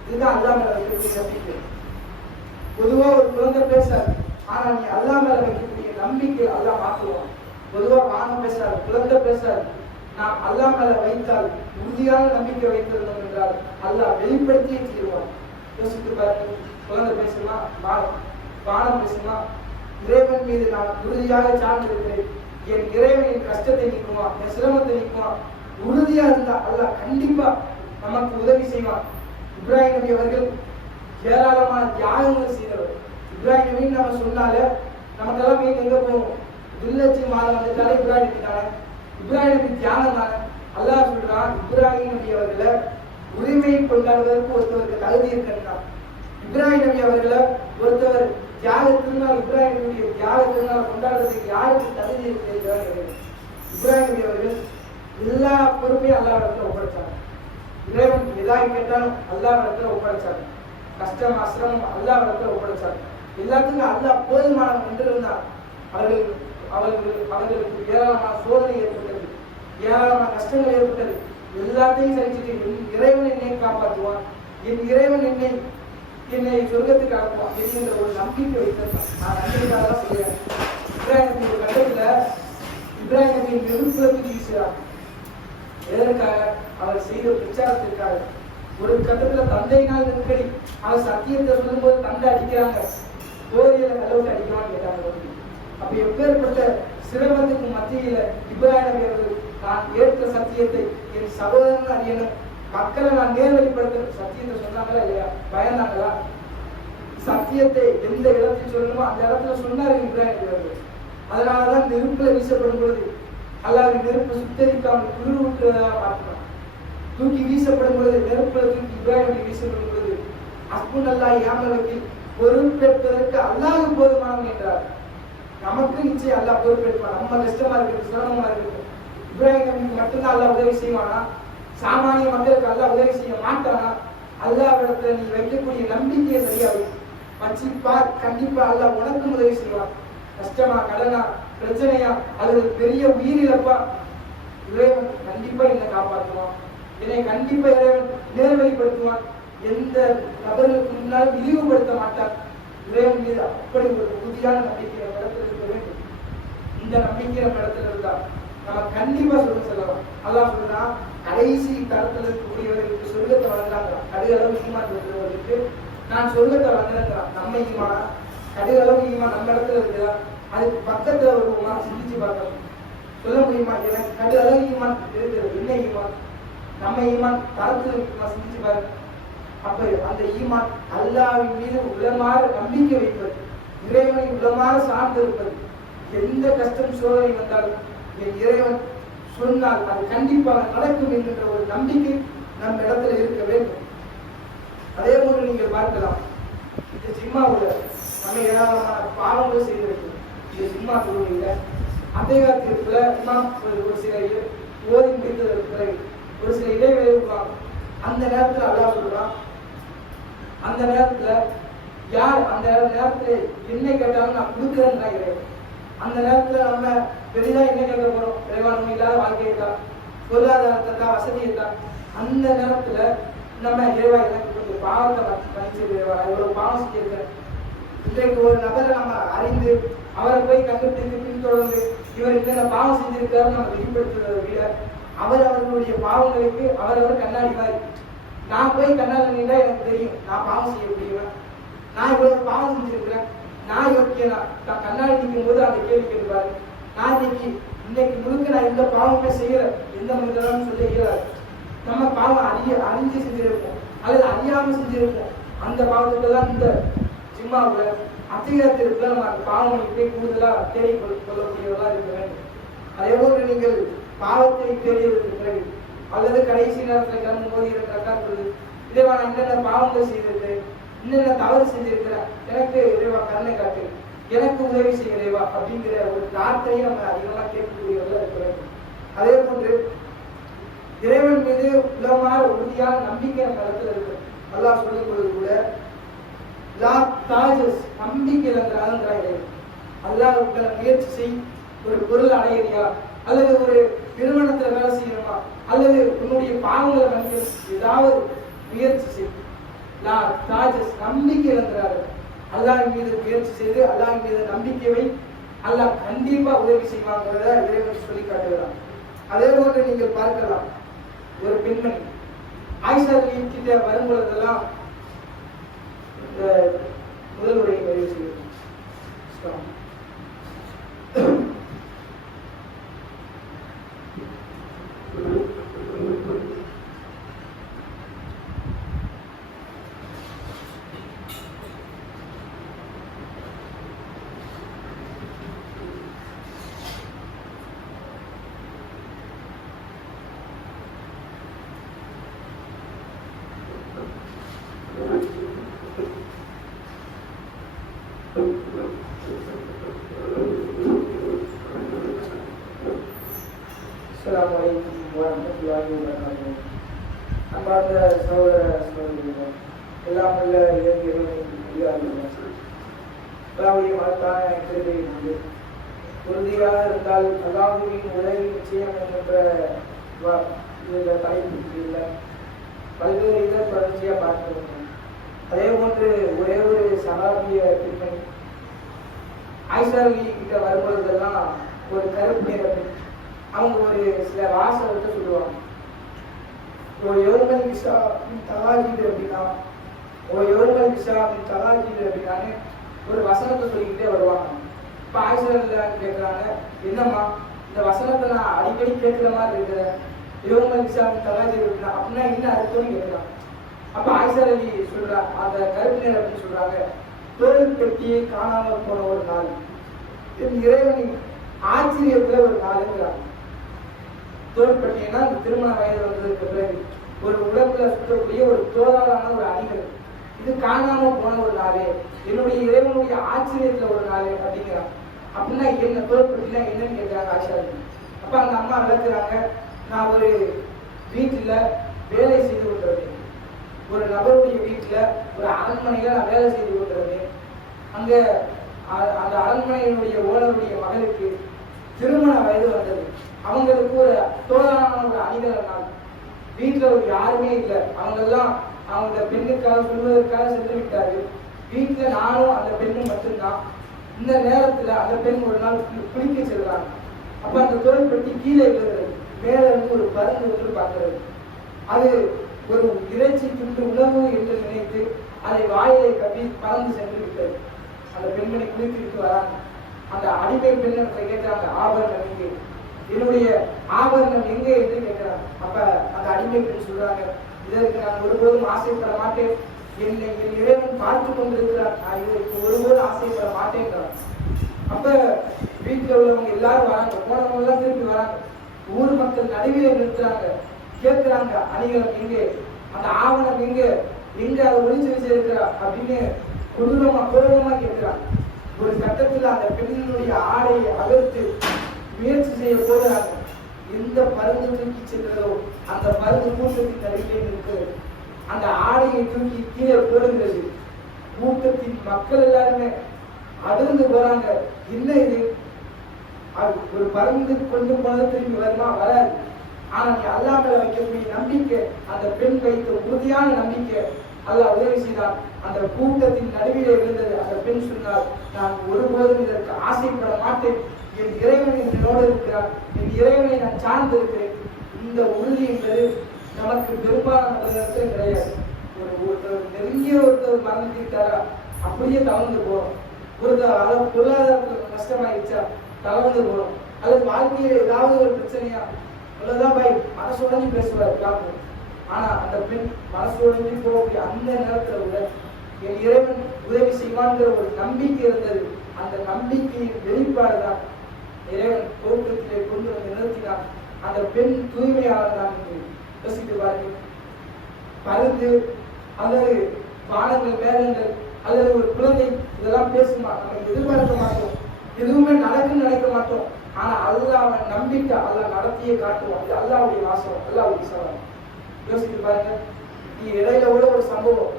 இதுதான் அல்லாஹ் மேல வைக்கக்கூடிய நம்பிக்கை. பொதுவா ஒரு குழந்தை பேசாது, ஆனா நீ அல்லாஹ் மேல வைக்கக்கூடிய நம்பிக்கை அல்லாஹ் மாற்றுவான். பொதுவா வானம் பேசாது, குழந்தை பேசாது. நாம் அல்லாஹ் மேல வைத்தால், உறுதியான நம்பிக்கை வைத்திருந்தோம் என்றால் அல்லாஹ் வெளிப்படுத்தியே தீருவான். யோசித்து பாருங்க, குழந்தை பேசுமா, வானம் பேசுமா? இறைவன் மீது நான் உறுதியாக சார்ந்திருக்கிறேன், என் இறைவன் என் கஷ்டத்தை நீக்குவான், என் சிரமத்தை நீக்குவான். உறுதியா இருந்தா அல்லாஹ் கண்டிப்பா நமக்கு உதவி செய்வான். இப்ராஹிம் நபி அவர்கள் ஏராளமான தியாகங்கள் செய்தவர். இப்ராஹிம் நபி நம்ம சொன்னாலே நமக்கெல்லாம் மீன் எங்க போவோம்? வில்லச்சி மாதம் வந்துட்டாலே இப்ராஹிம் நபி தானே. இப்ராஹிம் நபி தியாகம் தானே. அல்லாஹ் சொல்றான், இப்ராஹிம் நபி அவர்களை உரிமையை கொண்டாடுவதற்கு ஒருத்தவருக்கு தகுதி இருக்குன்னா, இப்ராஹிம் நபி அவர்களை ஒருத்தவர் தியாகத்தினால், இப்ராஹிம் நபியுடைய தியாகத்தினால் கொண்டாடுறதுக்கு யாருக்கு தகுதி இருக்கு? இப்ராஹிம் நபி அவர்கள் எல்லா பொறுப்பையும் அல்லாஹ் இடத்துல ஒப்படைச்சாங்க. இறைவன் எதாவது கேட்டாலும் அல்லாஹ் இடத்துல ஒப்படைச்சாங்க. கஷ்டம் அசிரமம் அல்லாஹ் இடத்துல ஒப்படைச்சாங்க. எல்லாத்துக்கும் அல்லாஹ் போதுமானவன் என்று இருந்தார். அவர்களுக்கு ஏராளமான சோதனை ஏற்பட்டது, ஏராளமான கஷ்டங்கள் ஏற்பட்டது. எல்லாத்தையும் சகிச்சுட்டு என் இறைவன் என்னை காப்பாற்றுவான், என் இறைவன் என்னை என்னை சொர்க்கத்துக்கு அனுப்புவான் என்கின்ற ஒரு நம்பிக்கை வைத்திருந்தான். நான் நம்பிக்கையாக தான் சொல்றேன். இப்ராஹிம் ஒரு கட்டத்துல இப்ராஹிமின் நெருப்புலத்துக்கு வீசுறார். எதற்காக? அவர் செய்த பிரச்சாரத்திற்காக. ஒரு கட்டத்துல தந்தையினால் நெருக்கடி, அவர் சத்தியத்தை சொல்லும்போது தந்தை அடிக்கிறாங்க, கோரியில கலவுக்கு அடிக்கலாம்னு கேட்டாங்க. அப்ப எப்பேற்பட்ட சிரமத்துக்கு மத்தியில இப்ராஹிம் அவர்கள் நான் ஏற்ற சத்தியத்தை என் சகோதரன் அறியணும், மக்களை நான் நேர்வழிப்படுத்தணும், சத்தியத்தை சொன்னாங்களா இல்லையா? பயந்தாங்களா? சத்தியத்தை எந்த இடத்தில் சொல்லணுமோ அந்த இடத்துல சொன்னாரு இப்ராஹிம் அவர்கள். அதனாலதான் நெருப்புல வீசப்படும் பொழுது அல்லாஹ் நெருப்பு சுத்தரிக்காமல் குளிர் ஊற்றுவதாக மாற்றினான். தூக்கி வீசப்படும் பொழுது நெருப்புல தூக்கி இப்ராஹிம் வீசப்படும் பொழுது அஸ்புன் அல்லாஹ் யாமலுக்கு பொறுப்பேற்பதற்கு அல்லாஹ் போதுமானவன் என்றார். நமக்கு நிச்சயம் அல்லாஹ் பொறுப்பேற்பான். நம்ம கஷ்டமா இருக்கு, சிரமமா இருக்கு, இப்ராஹிம் மட்டும்தான் அல்லாஹ் உதவி செய்வானா? சாமானிய மக்களுக்கு அல்லாஹ் உதவி செய்ய மாட்டானா? அல்லாஹ்விடத்துல நீ வைக்கக்கூடிய நம்பிக்கையை சரியாக வச்சிப்பார், கண்டிப்பா அல்லாஹ் உனக்கும் உதவி செய்வான். கஷ்டமா, கடனா, பிரச்சனையா, அது ஒரு பெரிய உயிரிழப்பா, இறைவன் கண்டிப்பா என்னை காப்பாற்றுவான், என்னை கண்டிப்பா இறைவன் நேர்வழிப்படுத்துவான், எந்த நபர்களுக்கு முன்னால் இழிவுபடுத்த மாட்டான். இறைவன் மீது அப்படி ஒரு உறுதியான நம்பிக்கை நம்ம இடத்துல இருக்க வேண்டும். இந்த நம்பிக்கை நம்ம இடத்துல இருந்தா நம்ம கண்டிப்பா சொல்லலாம். அல்லாஹ் சொல்றா, கடைசி தரத்தில் இருக்கக்கூடியவர்களுக்கு சொர்க்கத்தை வழங்குறாங்க. கடுகளவு ஈமான் இருக்கிறவர்களுக்கு நான் சொர்க்கத்தை வழங்குறேங்கிறான். நம்ம ஈமானா? கடுகளவு ஈமான் நம்ம இடத்துல இருக்குதா? அதுக்கு பக்கத்துல ஒரு ஈமான் சிந்திச்சு பார்க்கணும். சொல்ல முடியுமா? எனக்கு கடுகளவு ஈமான் இருக்கிறது. என்ன ஈமான்? நம்ம ஈமான் தரத்தில் இருக்குமா? சிந்திச்சு பாருங்க. அப்ப அந்த ஈமான் அல்லாஹ்வின் மீது உளமாற நம்பிக்கை வைப்பது, இறைவனை உளமாற சார்ந்து இருப்பது. எந்த கஷ்டம் சோதனை வந்தாலும் என் இறைவன் சொன்னால் அது கண்டிப்பாக நடக்கும் என்கின்ற ஒரு நம்பிக்கை நம் இடத்துல இருக்க வேண்டும். அதே போன்று நீங்கள் பார்க்கலாம், இந்த ஜிம்மாவுல நம்ம ஏராளமான பாவங்கள் செய்திருக்கோம். இந்த ஜிம்மா தொழுகையில அந்தேகாத்திற்குள்ள இமாம் ஒரு சில ஓதி முடித்ததற்கு பிறகு ஒரு சில இடைவெளி இருக்கலாம். அந்த நேரத்தில் அல்லாஹ் சொல்றான், அந்த நேரத்துல யார் அந்த நேரத்துல என்ன கேட்டாலும் நான் கொடுக்குறேன்னு தான் இறைவன். அந்த நேரத்துல நம்ம பெரிதா என்ன கேட்க போறோம்? இறைவன் இல்லாத வாழ்க்கையை தான், பொருளாதாரத்தை தான், வசதியை தான். அந்த நேரத்துல நம்ம இறைவா எனக்கு கொஞ்சம் பாவத்தை மன்னிச்சு இறைவா, இவ்வளவு பாவம் செஞ்சிருக்கேன். இன்றைக்கு ஒரு நபரை நம்ம அறிந்து அவரை போய் கண்டுபிடித்து பின்தொடர்ந்து இவர் இந்த பாவம் செஞ்சிருக்காரு நம்ம வெளிப்படுத்துறதை விட அவர்களுடைய பாவங்களுக்கு அவரவர் கண்ணாடி மாதிரி. நான் போய் கண்ணாடி நின்றா எனக்கு தெரியும் நான் பாவம் செய்ய முடியுவேன், நான் இவ்வளவு பாவம் செஞ்சிருக்கிறேன், நான் யோக்கியனா. நான் கண்ணாடி நிற்கும் போது அந்த கேள்வி கேட்பாரு, நான் இன்னைக்கு முழுக்க நான் இந்த பாவமே செய்யற, எந்த மனிதனும் சொல்ல இயலாது. நம்ம பாவம் அறிஞ்சு செஞ்சிருப்போம் அல்லது அறியாம செஞ்சிருப்போம். அந்த பாவத்துக்கு தான் இந்த ஜிம்மாவுல அத்தியாயத்திற்கு நம்ம அந்த பாவம் இப்படி கூடுதலா தேடி கொள்ளக்கூடியவர்களா இருக்க வேண்டும். அதே போன்று நீங்கள் பாவத்தை தேடியதற்கு பிறகு அல்லது கடைசி நேரத்தில் கிளம்பும் போது இருக்கிறது, இறைவா நான் என்னென்ன பாவங்கள் செய்திருக்கிறேன், என்னென்ன தவறு செஞ்சிருக்கிறேன், எனக்கு இறைவா கருணை காட்டு, எனக்கு உதவி செய்ய இறைவா அப்படிங்கிற ஒரு பிரார்த்தனையை நம்ம அதிகமா கேட்கக்கூடியவர்களா இருக்க வேண்டும். அதே போன்று இறைவன் மீது உலகமான உறுதியான நம்பிக்கை நம்ம இடத்துல இருக்கு. அல்லாஹ் சொல்லும் பொழுது கூட நம்பிக்கை இழந்தாங்க. அல்லாஹ் உங்களை முயற்சி செய், ஒரு பொருள் அடையிறியா அல்லது ஒரு நிறுவனத்துல வேலை செய்யணுமா அல்லது உன்னுடைய பாவங்களை வந்து ஏதாவது முயற்சி செய். நம்பிக்கை இழந்தாரு. அல்லாஹ் மீது முயற்சி செய்து அல்லாஹ் மீது நம்பிக்கை வை, அல்லாஹ் கண்டிப்பா உதவி செய்வாங்கிறத இறைவன் சொல்லி காட்டுகிறான். அதே போன்று நீங்கள் பார்க்கலாம், ஒரு பெண்மணி ஆயிஷா கிட்ட வரும் பொழுதெல்லாம் முதல் உரையை பதிவு செய்யும். அன்பார்ந்த சகோதர சகோதரிகள், எல்லாம் உள்ள மகத்தான உறுதியாக இருந்தால் அல்லாஹ்வின் உதவி நிச்சயம் என்கின்ற தலைப்பு பல்வேறு இதை தொடர்ச்சியா பார்க்கிறோம். அதே போன்று ஒரே ஒரு சகாபிய பெண்மணி ஆயிஷா அலி கிட்ட வரும்பொழுதெல்லாம் ஒரு கருப்பு நிற பெண். அவங்க ஒரு சில வாசகத்தை சொல்லுவாங்க. ஒரு யோகல் கிஷா தலாஜீது அப்படின்னா ஒரு யோகல் கிஷா தலாஜீது அப்படின்னான்னு ஒரு வசனத்தை சொல்லிக்கிட்டே வருவாங்க. இப்போ ஆயிஷா அலி கேட்குறாங்க, என்னம்மா இந்த வசனத்தை நான் அடிக்கடி கேட்குற மாதிரி இருக்கிறேன், யோகல் கிஷா தலாஜீது அப்படின்னா என்ன அர்த்தம்னு கேட்குறாங்க. அப்ப ஆயிஷா அலி சொல்றாங்க, அந்த கருப்பு நிற அப்படின்னு சொல்றாங்க, தோல் பெட்டியை காணாமல் போன ஒரு நாள், இறைவனின் ஆச்சரியத்துல ஒரு நாளுங்கிறாங்க. தோல் பெட்டினா இந்த திருமண வயது வந்ததுக்கு பிறகு ஒரு உலகத்துல சுற்றக்கூடிய ஒரு தோலான ஒரு அணிகள், இது காணாம போன ஒரு நாளே, என்னுடைய இறைவனுடைய ஆச்சரியத்துல ஒரு நாளே அப்படிங்கிறாங்க. அப்படின்னா என்ன தோல் பெட்டினா என்னன்னு கேட்கிறாங்க ஆயிஷா அலி. அப்ப அந்த அம்மா விளக்குறாங்க, நான் ஒரு வீட்டுல வேலை செய்து கொண்டிருந்தேன், ஒரு நபருடைய வீட்டுல ஒரு அரண்மனையில நான் வேலை செய்து கொண்டிருந்தேன். அங்க அந்த அரண்மனையினுடைய ஓனருடைய மகளுக்கு திருமண வயது வந்தது. அவங்களுக்கு ஒரு தோழான ஒரு அணிகள் வீட்டுல ஒரு யாருமே இல்லை, அவங்க எல்லாம் அவங்க பெண்ணுக்காக சொல்வதற்காக சென்று விட்டார்கள். வீட்டுல நானும் அந்த பெண்ணும் மட்டும்தான். இந்த நேரத்துல அந்த பெண் ஒரு நாள் குளிக்க செல்றாங்க. அப்ப அந்த தோல் பெட்டி கீழே விழுகிறது. மேல இருந்து ஒரு பருந்து ஒன்று பார்க்கிறது. அது ஒரு இறைச்சி துண்டு உணவு என்று நினைத்து அதை வாயிலை கட்டி பறந்து சென்று விட்டது. அந்த பெண்மணி குளித்துவிட்டு வராங்க. அந்த அடிமை பெண்ணை கேட்கிறாங்க, ஆபரணம் எங்கே, என்னுடைய ஆபரணம் எங்கே என்று கேட்கிறாங்க. அப்ப அந்த அடிமை பெண் சொல்றாங்க, இதற்கு நான் ஒருபோதும் ஆசைப்பட மாட்டேன், என்னை என் இறைவன் பார்த்து கொண்டிருக்கிறார், நான் இதற்கு ஒருபோதும் ஆசைப்பட மாட்டேங்கிறார். அப்ப வீட்டுல உள்ளவங்க எல்லாரும் வராங்க, போனவங்க எல்லாம் திருப்பி வராங்க. ஊர் மக்கள் நடுவிலே நிறுத்துறாங்க, கேட்கிறாங்க, அணிகலம் எங்கே, அந்த ஆவணம் எங்கே, எங்க அதை ஒளிச்சு வச்சிருக்கிறா அப்படின்னு கோபமா கேட்கிறாங்க. ஒரு கட்டத்தில் அந்த பெண்ணினுடைய ஆடையை அகர்த்து முயற்சி செய்ய போகிறாங்க. எந்த பருந்து தூக்கி சென்றதோ அந்த பருந்து கூட்டத்தின் நடுவிலே இருக்கிறது. அந்த ஆடையை தூக்கி கீழே போடுகிறது. கூட்டத்தின் மக்கள் எல்லாருமே அதிர்ந்து போறாங்க, என்ன இது, ஒரு பருந்து கொண்டு போனது திரும்பி வருமா, வராது. ஆனா நீ அல்லாஹ் மேல வைக்கக்கூடிய நம்பிக்கை, அந்த பெண் வைத்த உறுதியான நம்பிக்கை, அல்லாஹ் உதவி செய்தான். அந்த கூட்டத்தின் நடுவிலே இருந்தது. அந்த பெண் சொன்னார், நான் ஒருபோதும் இதற்கு ஆசைப்பட மாட்டேன், என் இறைவன் என்னோடு இருக்கிறார், என் இறைவனை நான் சார்ந்து இருக்கிறேன். இந்த உறுதி என்பது நமக்கு பெரும்பாலான இடத்துல கிடையாது. ஒருத்தர் நெருங்கிய ஒருத்தர் மறந்துட்டாரா அப்படியே தளர்ந்து போறோம். ஒருத்தர் அதை பொருளாதாரத்துக்கு கஷ்டமாயிடுச்சா தளர்ந்து போறோம். அல்லது வாழ்க்கையில ஏதாவது ஒரு பிரச்சனையா இவ்வளவுதான் பாய் மனசு உடஞ்சி பேசுவார் டாக்டர். ஆனா அந்த பெண் மனசு உடஞ்சி போகக்கூடிய அந்த நேரத்துல கூட என் இறைவன் உதவி செய்வான்கிற ஒரு நம்பிக்கை இருந்தது. அந்த நம்பிக்கையின் வெளிப்பாடுதான் இறைவன் தோற்றத்திலே கொண்டு வந்து நிறுத்தினான். அந்த பெண் தூய்மையாளர் தான் என்று யோசித்து பாருங்கள். பருந்து அல்லது வானங்கள் மேகங்கள் அல்லது ஒரு குழந்தை இதெல்லாம் பேசுமா, நம்ம எதிர்பார்க்க மாட்டோம், எதுவுமே நடக்க மாட்டோம். ஆனா அல்லாஹ் நம்பிக்கை, அல்லாஹ் நடத்தியே காட்டுவோம். இது அல்லாஹ்வுடைய வாசம், அல்லாஹ்வுடைய சவால். யோசித்து பாருங்க. நீ இடையில கூட ஒரு சம்பவம்,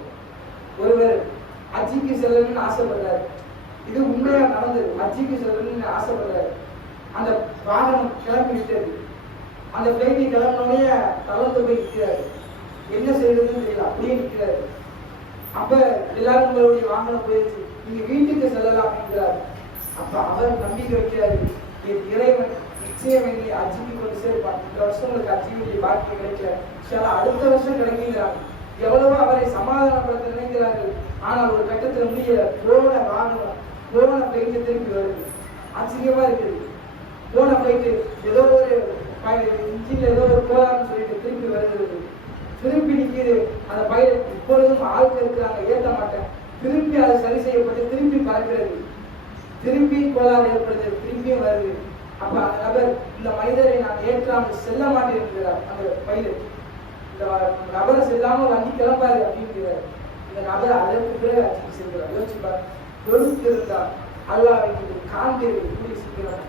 ஒருவர் ஹஜ்ஜிக்கு செல்லணும்னு ஆசைப்படுறாரு. இது உண்மையா நடந்தது. ஹஜ்ஜிக்கு செல்லணும்னு ஆசைப்படுறாரு. அந்த வாகனம் கிளம்பி விட்டது. அந்த பிளைட்டை கிளம்பினோடனே தளர்ந்து போய் நிற்கிறாரு. என்ன செய்யறதுன்னு தெரியல, அப்படியே நிற்கிறாரு. அப்ப எல்லாரும் உங்களுடைய வாகனம் போயிடுச்சு, நீங்க வீட்டுக்கு செல்லலாம் என்கிறாரு. அப்ப அவர் நம்பிக்கை வைக்கிறாரு, என் இறைவன் நிச்சயம் என்னை ஹஜ்ஜிக்கு கொண்டு சேர்ப்பான். இந்த வருஷம் உங்களுக்கு ஹஜ்ஜியுடைய பாக்கியம் கிடைக்கல, அடுத்த வருஷம் கிடைக்கிறாங்க. எவ்வளவோ அவரை சமாதானப்படுத்த நினைக்கிறார்கள். ஆனால் ஒரு கட்டத்தில் முடியல. போன வாகனம் போன பிளைட்டு திருப்பி வருது. ஆச்சரியமா இருக்குது. போன பிளைட்டு ஏதோ ஒரு இன்ஜின்ல ஏதோ ஒரு கோளாறுன்னு சொல்லிட்டு திருப்பி வருகிறது. திருப்பி நிற்கிது அந்த பைலட். இப்பொழுதும் ஆட்கள் இருக்கிறாங்க, ஏற்ற மாட்டேன். திருப்பி அது சரி செய்யப்பட்டு திருப்பி பறக்கிறது. திருப்பி கோளாறு ஏற்படுது, திரும்பியும் வருது. அப்ப அந்த நபர், இந்த மனிதரை நான் ஏற்றாமல் செல்ல மாட்டேன் என்கிறார். அந்த பைலட் இந்த நபரை செல்லாமல் வண்டி கிளம்பாரு அப்படிங்கிறார். இந்த நபர் அதற்கு பிறகு அச்சிக்கு செல்கிறார். யோசிப்பார், பொறுத்து இருந்தார் அல்லாஹ் காண்கிறது கூடிய சீக்கிரம்.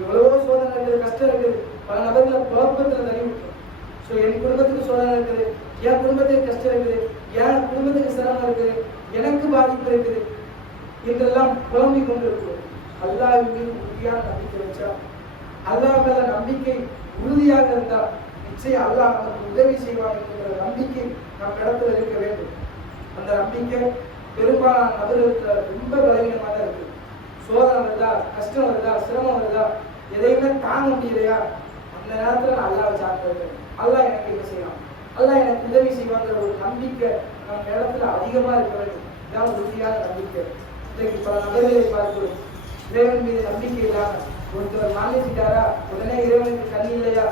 எவ்வளவோ சோதனை இருக்குது, கஷ்டம் இருக்குது. பல நபர்களை குழப்பத்தில் தள்ளி விட்டோம். ஸோ என் குடும்பத்துக்கு சோதனை இருக்குது, என் குடும்பத்துக்கு கஷ்டம் இருக்குது, என் குடும்பத்துக்கு சிரமம் இருக்குது, எனக்கு பாதிப்பு இருக்குது என்றெல்லாம் புலம்பிக் கொண்டிருக்கிறோம். அல்லாஹ் மீது உறுதியான நம்பிக்கை வச்சா, அல்லாஹ் மேல நம்பிக்கை உறுதியாக இருந்தால் நிச்சயம் அல்லாஹ் நமக்கு உதவி செய்வான் என்கிற நம்பிக்கை நம் இடத்துல இருக்க வேண்டும். அந்த நம்பிக்கை பெரும்பாலான நபர்களுக்கு ரொம்ப பலவீனமாக தான் இருக்கு. சோதனை வருதா, கஷ்டம் வருதா, சிரமம் வருதா, எதையுமே தாங்க முடியலையா, அந்த நேரத்துல நான் அல்லாஹ்வை சார்ந்து அல்லாஹ் எனக்கு என்ன செய்யலாம், அல்லாஹ் எனக்கு உதவி செய்வாங்கிற ஒரு நம்பிக்கை நம்ம இடத்துல அதிகமா இருக்க வேண்டும். இதான் உறுதியான நம்பிக்கை. இன்றைக்கு பல நபர்களை பார்க்கிறோம், இறைவன் மீது நம்பிக்கை இல்லாம ஒருத்தர் மாநிலத்திட்டாரா உடனே இறைவனுக்கு கண் இல்லையா,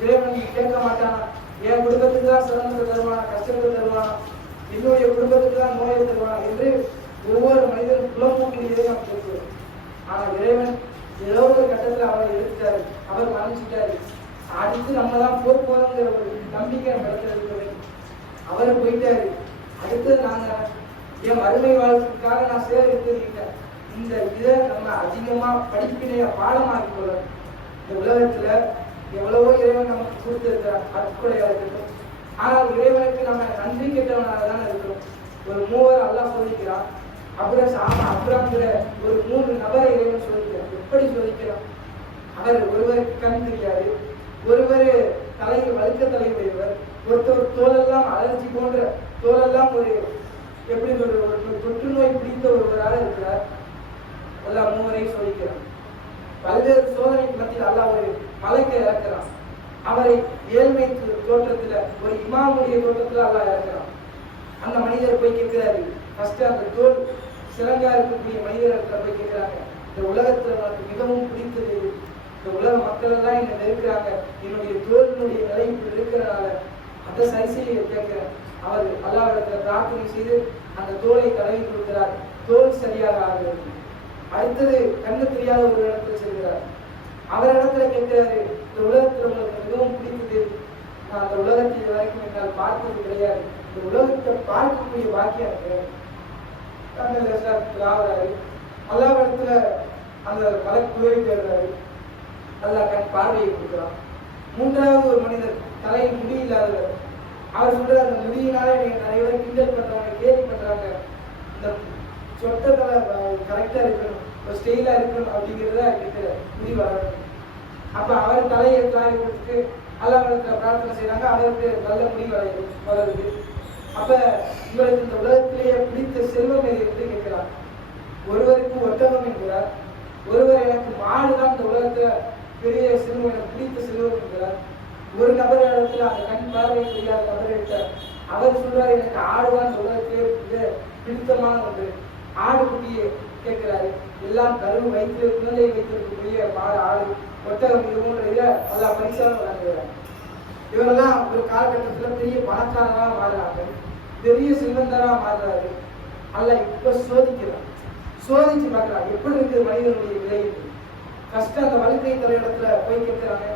இறைவன் கேட்க மாட்டானா, என் குடும்பத்துக்கு தான் சிரமத்தை தருவானா, கஷ்டத்தை தருவானா, என்னுடைய குடும்பத்துக்கு தான் நோயை தருவானா என்று ஒவ்வொரு மனிதனும் குலமூட்டிலேயே நாம் கேட்கிறோம். ஆனால் இறைவன் ஏதோ ஒரு கட்டத்தில் அவரை எடுத்துட்டாரு, அவர் மன்னிச்சுட்டாரு, அடுத்து நம்ம தான் போக்குவரங்கிற ஒரு நம்பிக்கை நம்ம இடத்துல இருக்க வேண்டும். அவர் போயிட்டாரு, அடுத்து நாங்க என் வறுமை வாழ்க்கைக்காக நான் சேகரித்திருக்கேன். இந்த இதை நம்ம அதிகமா படிப்பினைய பாடமாக்கி கொள்ளணும். இந்த உலகத்துல எவ்வளவோ இறைவன் நமக்கு கொடுத்திருக்கிறார், அற்கொலையா இருக்கட்டும். ஆனால் இறைவனுக்கு நம்ம நன்றி கெட்டவனாக தானே இருக்கிறோம். ஒரு மூவர் அல்லாஹ் சோதிக்கிறான், அப்புறம்ங்கிற ஒரு 3 நபரை இறைவன் சோதிக்கிறான். எப்படி சோதிக்கிறான்? அவர் ஒருவருக்கு கண் தெரியாது, ஒருவர் வழுக்க தலையுடையவர், ஒருத்தர் தோலெல்லாம் அலர்ஜி போன்ற தோலெல்லாம் ஒரு எப்படி ஒரு தொற்று நோய் பிடித்த ஒருவராக இருக்கிறார். அல்லாஹ் 3 சோதிக்கிறான். பல்வேறு சோதனைக்கு மத்தியில் அல்லாஹ் ஒரு மலைக்கு இறக்கிறான். அவரை ஏழ்மை தோற்றத்துல ஒரு இமாமுடைய தோற்றத்துல அல்லாஹ் இறக்கிறான். அந்த மனிதர் போய் கேட்கிறாரு, ஃபர்ஸ்ட் அந்த தோல் சிறங்கா இருக்கக்கூடிய மனிதர்கள் போய் கேட்கிறாங்க, இந்த உலகத்துல எனக்கு மிகவும் பிடித்தது, இந்த உலக மக்கள் எல்லாம் என்ன நெருக்கிறாங்க, என்னுடைய தோலினுடைய நிலை இப்படி இருக்கிறனால அந்த சரிசையை கேட்கிறேன். அவர் அல்லாஹ்விடத்துல பிரார்த்தனை செய்து அந்த தோலை தடவி கொடுக்கிறார். தோல் சரியாக ஆகிறது. அடுத்தது கண்ணு தெரியாத ஒரு இடத்துல செல்கிறார். அவர் இடத்துல கேட்கிறாரு, இந்த உலகத்துல உங்களுக்கு மிகவும் பிடித்தது, நான் அந்த உலகத்தை வரைக்கும் என்னால் பார்த்தது கிடையாது, இந்த உலகத்தை பார்க்கக்கூடிய பாக்கியம் இருக்கு. அல்லாஹ்விடத்துல அந்த மலைக்குழுவை தேடுறாரு. அல்லாஹ் கண் பார்வையை கொடுக்கிறான். 3வது ஒரு மனிதர் தலையில் முடி இல்லாதவர். அவர் சொல்ற அந்த முடியினால நீங்க நிறைய பேர் கிண்டல் பண்றாங்க, கேலி பண்றாங்க, இந்த சொட்ட தலை கரெக்டா இருக்கணும், ஒரு ஸ்டைலா இருக்கணும் அப்படிங்கிறத கேட்கிற முடி வரணும். அப்ப அவர் தலையை காயத்துக்கு அல்லாஹ்விடத்துல பிரார்த்தனை செய்யறாங்க. அவருக்கு நல்ல முடி வளருது. அப்ப உங்களுக்கு இந்த உலகத்திலேயே பிடித்த செல்வம் எது என்று கேட்கிறார். ஒருவருக்கு ஒட்டகம் என்கிறார், ஒருவர் எனக்கு மாடுதான் இந்த உலகத்துல பெரிய செல்வம், எனக்கு பிடித்த செல்வம் என்கிறார். ஒரு நபர் இடத்துல அந்த கண் பார்வை தெரியாத நபர் அவர் சொல்றாரு, எனக்கு ஆடுதான் இந்த உலகத்திலே பிடித்தமான ஒன்று. ஆடு குட்டியை கேட்கிறாரு. எல்லாம் கருவு வைத்து குழந்தை வைத்திருக்கக்கூடிய மாடு, ஆடு, ஒட்டகம் இது போன்ற இதை நல்லா பரிசாக வழங்குகிறார். இவரெல்லாம் ஒரு காலகட்டத்துல பெரிய பணக்காரனா மாறுறாங்க, பெரிய செல்வந்தரா மாறுறாரு. அல்ல இப்ப சோதிக்கிறான், சோதிச்சு பார்க்கிறான் எப்படி இருக்குது மனிதனுடைய நிலை. கஷ்டம் அந்த வலிமை தர இடத்துல போய் கேட்கிறாங்க,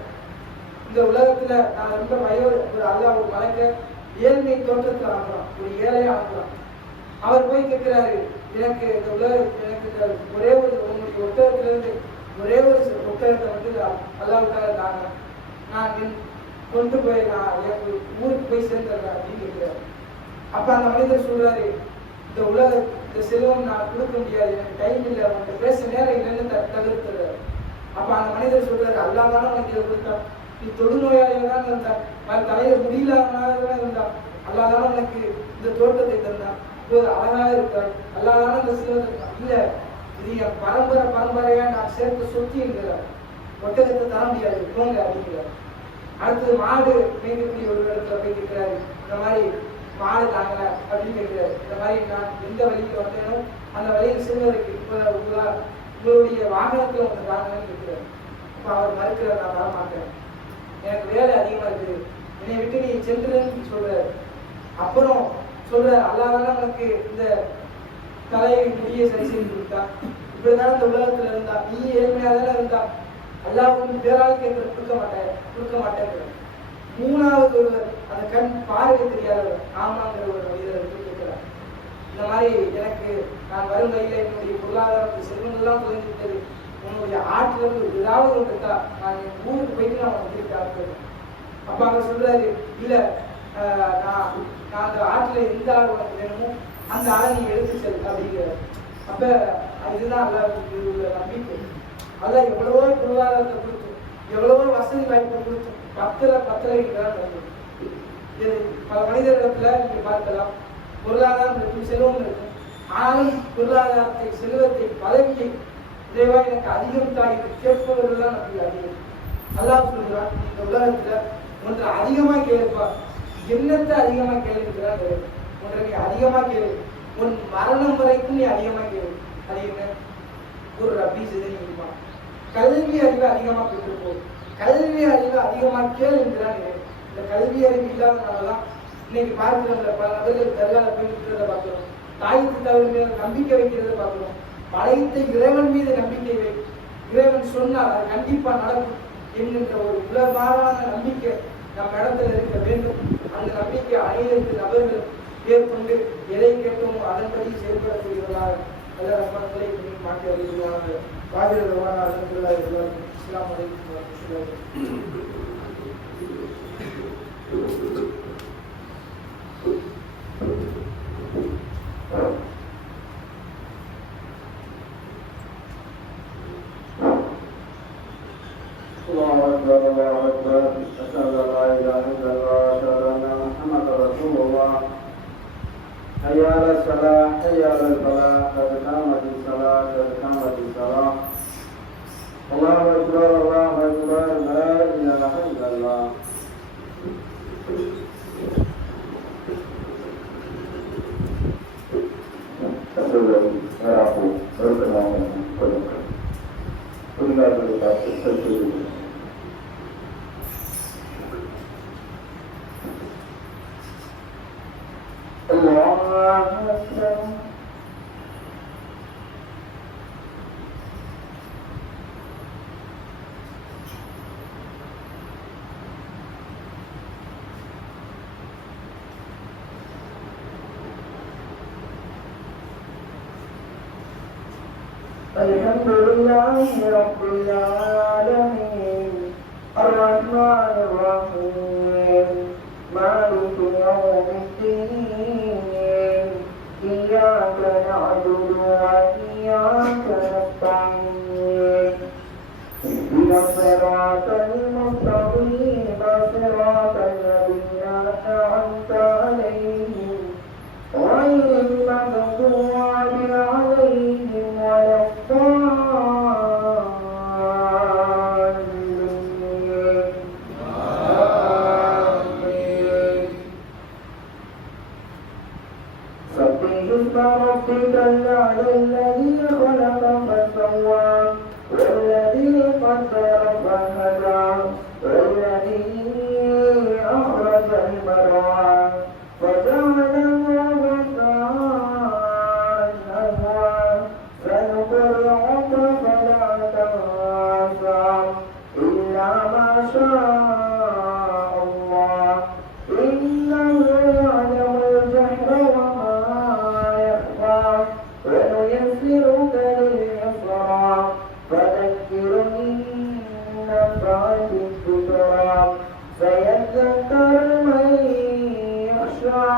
இந்த உலகத்துல நான் ரொம்ப ஒரு அல்லாஹ் ஒரு மலைக்க ஏழ்மை தோற்றத்துல ஆக்குறான், ஒரு ஏழையா ஆக்குறான். அவர் போய் கேட்கிறாரு, எனக்கு இந்த எனக்கு ஒரே ஒரு உங்களுடைய ஒட்டகத்திலிருந்து ஒரே ஒரு ஒட்டகத்தை வந்து அல்லாஹ்வுக்காக தாங்க, நான் கொண்டு போய் நான் எனக்கு ஊருக்கு போய் சேர்ந்துடுறேன் அப்படின்னு கேட்கிறாரு. அப்ப அந்த மனிதர் சொல்றாரு, இந்த செல்வம் நான் கொடுக்க முடியாது, எனக்கு டைம் இல்லை, உனக்கு பேச நேரம் இல்லைன்னு தவிர்த்துறாரு. அப்ப அந்த மனிதர் சொல்றாரு, அல்லாஹ் தானே உனக்கு இதை கொடுத்தான், நீ தொழுநோயாளியாக தான் இருந்தான், தலையில முடியலாதான் இருந்தான், அல்லாஹ் தானே உனக்கு இந்த தோட்டத்தை தந்தான், இப்போது அழகாக இருக்கிறாய், அல்லாஹ் தானே இந்த செல்வத்தை இல்ல, இது என் பரம்பரையா நான் சேர்த்து சொத்தி என்கிறார். ஒட்டகத்தை தர முடியாது போங்க அப்படிங்கிறார். அடுத்தது மாடு மேய்க்கக்கூடிய ஒரு இடத்துல போய் கேட்கிறாரு, இந்த மாதிரி மாடு தாங்க அப்படின்னு கேட்கிறாரு. இந்த மாதிரி நான் எந்த வழியில வந்தேனோ அந்த வழியில் செல்வதற்கு உங்களுடைய வாகனத்துல ஒன்று தாங்கன்னு கேட்கிறாரு. இப்ப அவர் மறுக்கிறார், நான் வர மாட்டேன், எனக்கு வேலை அதிகமா இருக்குது, என்னை விட்டு நீ சென்றுன்னு சொல்றாரு. அப்புறம் சொல்றாரு, அல்லாஹ் உனக்கு இந்த தலையை முடியை சரி செய்து கொடுத்தா, இப்படிதான் இந்த உலகத்துல இருந்தா, நீ ஏழ்மையா தானே இருந்தா, அல்லாஹ் வந்து பேரால் கொடுக்க மாட்டேன். 3வது ஒருவர் அந்த கண் பார்வை தெரியாதவர் ஆமாங்கிற ஒரு மனிதர் கேட்கிறார். இந்த மாதிரி எனக்கு நான் வரும் வழியில என்னுடைய பொருளாதாரத்து செல்வங்கள்லாம் குறைந்துவிட்டது, உன்னுடைய ஆற்றுல இருந்து ஏதாவது ஒன்று இருக்கா, நான் என் ஊருக்கு போயிட்டு நான் வந்து. அப்ப அவர் சொல்றாரு, இல்ல நான் அந்த ஆற்றுல எந்த ஆள் உனக்கு வேணுமோ அந்த ஆளை நீ எடுத்து செல் அப்படிங்கிறார். அப்ப இதுதான் அல்லாஹ்வுடைய நம்பிக்கை. அல்லாஹ் எவ்வளவோ பொருளாதாரத்தை கொடுத்தோம், எவ்வளவோ வசதி வாய்ப்பை கொடுத்தோம், பத்தரை பல மனிதர்களிடத்துல நீங்க பார்க்கலாம், பொருளாதாரம் இருக்கும், செல்வம் இருக்கும். ஆனாலும் பொருளாதாரத்தை, செல்வத்தை, பதவியை இறைவா எனக்கு அதிகம் தான் கேட்பவர்கள் நமக்கு அதிகம். அல்லாஹ் சொல்கிறான், இந்த உலகத்துல ஒன்று அதிகமா கேட்பா, என்னத்தை அதிகமா கேளுங்கிறான். ஒன்றை நீ அதிகமா கேளு, உன் மரணம் வரைக்கும் நீ அதிகமா கேளு. அது என்ன? ஒரு ரப்பி செய்திருப்பா. கல்வி அறிவு அதிகமா பெற்றுப்போம், கல்வி அறிவு அதிகமா கேளுங்கிறான். இந்த கல்வி அறிவு இல்லாதனாலதான் இன்னைக்கு பார்க்கிறோம், பல நபர்கள் தர்கால போய் இருக்கிறத பார்க்கிறோம், தாய் தந்தையின் மேல நம்பிக்கை வைக்கிறத பார்க்கிறோம். படைத்த இறைவன் மீது நம்பிக்கை வை, இறைவன் சொன்னால் அது கண்டிப்பா நடக்கும் என்கின்ற ஒரு உலகமான நம்பிக்கை நம் இடத்துல இருக்க வேண்டும். அந்த நம்பிக்கை அனைத்து நபர்கள் மேற்கொண்டு எதை கேட்போமோ அதன்படி செயல்படக்கூடியவர்களாக நல்ல ரப்பங்களை மாற்றி அறிவுள்ளாக வாழ்கிறவர்களாக அலமதுல்லாஹி இஸ்லாம் அலைக்கும். حي على الصلاة حي على الفلاح قد قامت الصلاة قد قامت الصلاة الله أكبر الله أكبر لا إله إلا الله. الحمد لله رب العالمين الرحمن الرحيم مالك يوم الدين إياك نعبد وإياك نستعين اهدنا الصراط المستقيم صراط الذين أنعمت عليهم غير المغضوب عليهم ولا ربك الأعلى الذي خلق فسوى والذي قدر فهدى والذي أخرج المرعى فجعله غثاء أحوى سنقرئك فلا تنسى إلا ما شاء الله إنه يعلم الجهر وما ونيسرك لليسرى فذكر إن نفعت الذكرى سيذكر من يخشى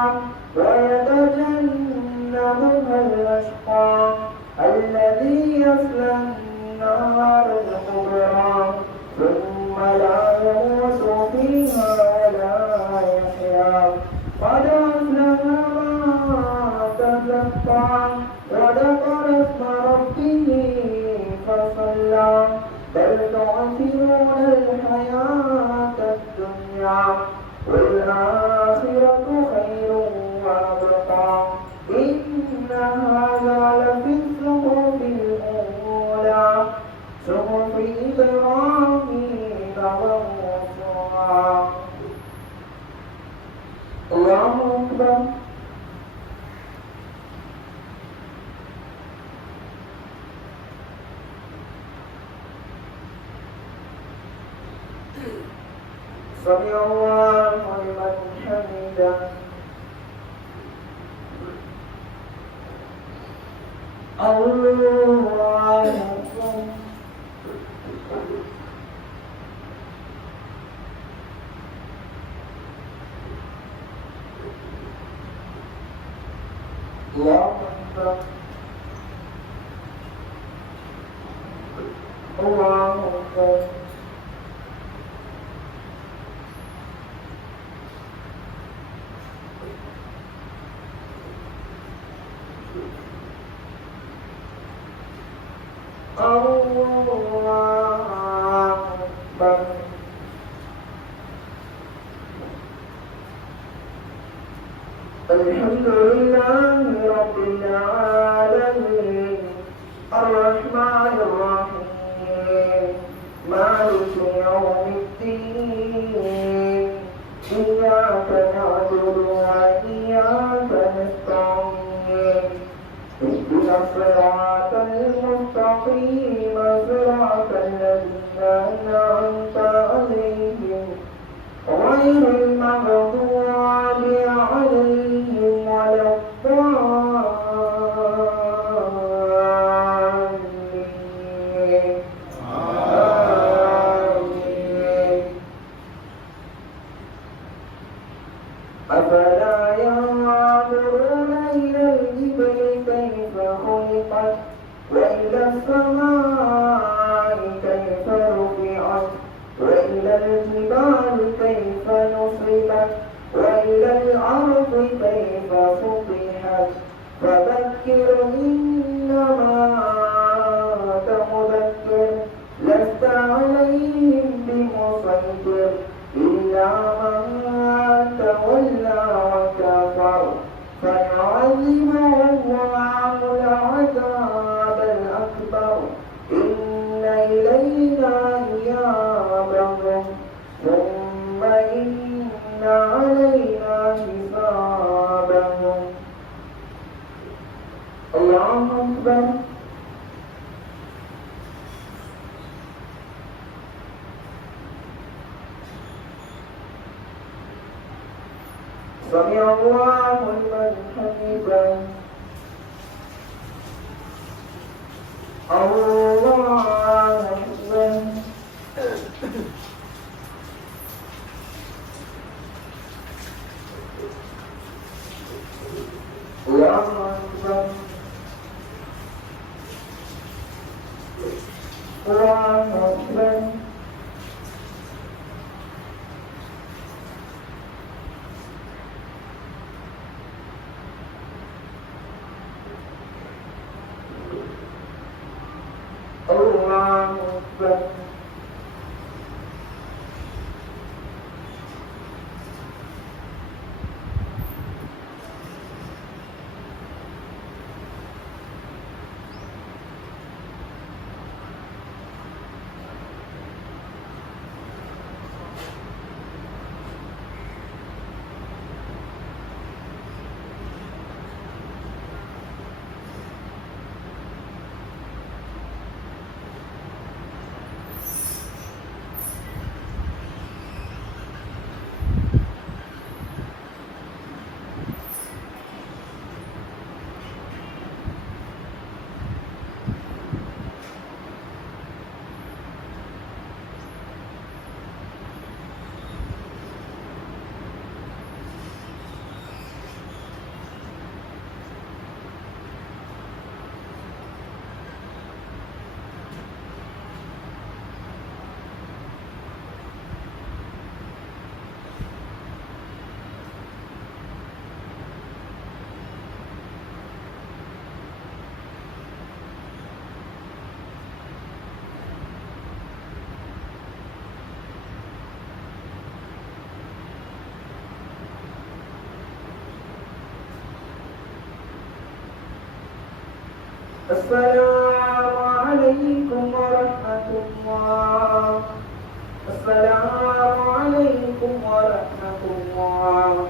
ويتجنبها الأشقى الذي يصلى النار الكبرى ثم لا يموت فيها ولا يحيا قد أفلح من تزكى وذكر اسم ربه فصلى بل تؤثرون الحياة الدنيا والآخرة خير وأبقى إن هذا لفي الصحف الأولى صحف إبراهيم وموسى. الله أكبر. سمع الله لمن حمده. الله أكبر. الله أكبر. الله أكبر. الله أكبر. الحمد لله رب العالمين الرحمن الرحيم مالك يوم الدين إياك نعبد وإياك نستعين اهدنا الصراط المستقيم صراط الذين أنعمت عليهم غير المغضوب عليهم ولا الضالين آمين. أفلا ينظرون إلى الإبل كيف خلقت وإلى السماء كيف رفعت وإلى الجبال كيف نصبت وإلى الأرض كيف سطحت فذكر إنما أنت مذكر لست عليهم بمسيطر إلا من تولى وكفر فيعذبه الله العذاب الأكبر إن إلينا إيابهم ثم إن علينا حسابهم. الله أكبر. سمع الله لمن حمده. الله أكبر. الله أكبر. الله أكبر. الله أكبر. السلام عليكم ورحمة الله. السلام عليكم ورحمة الله.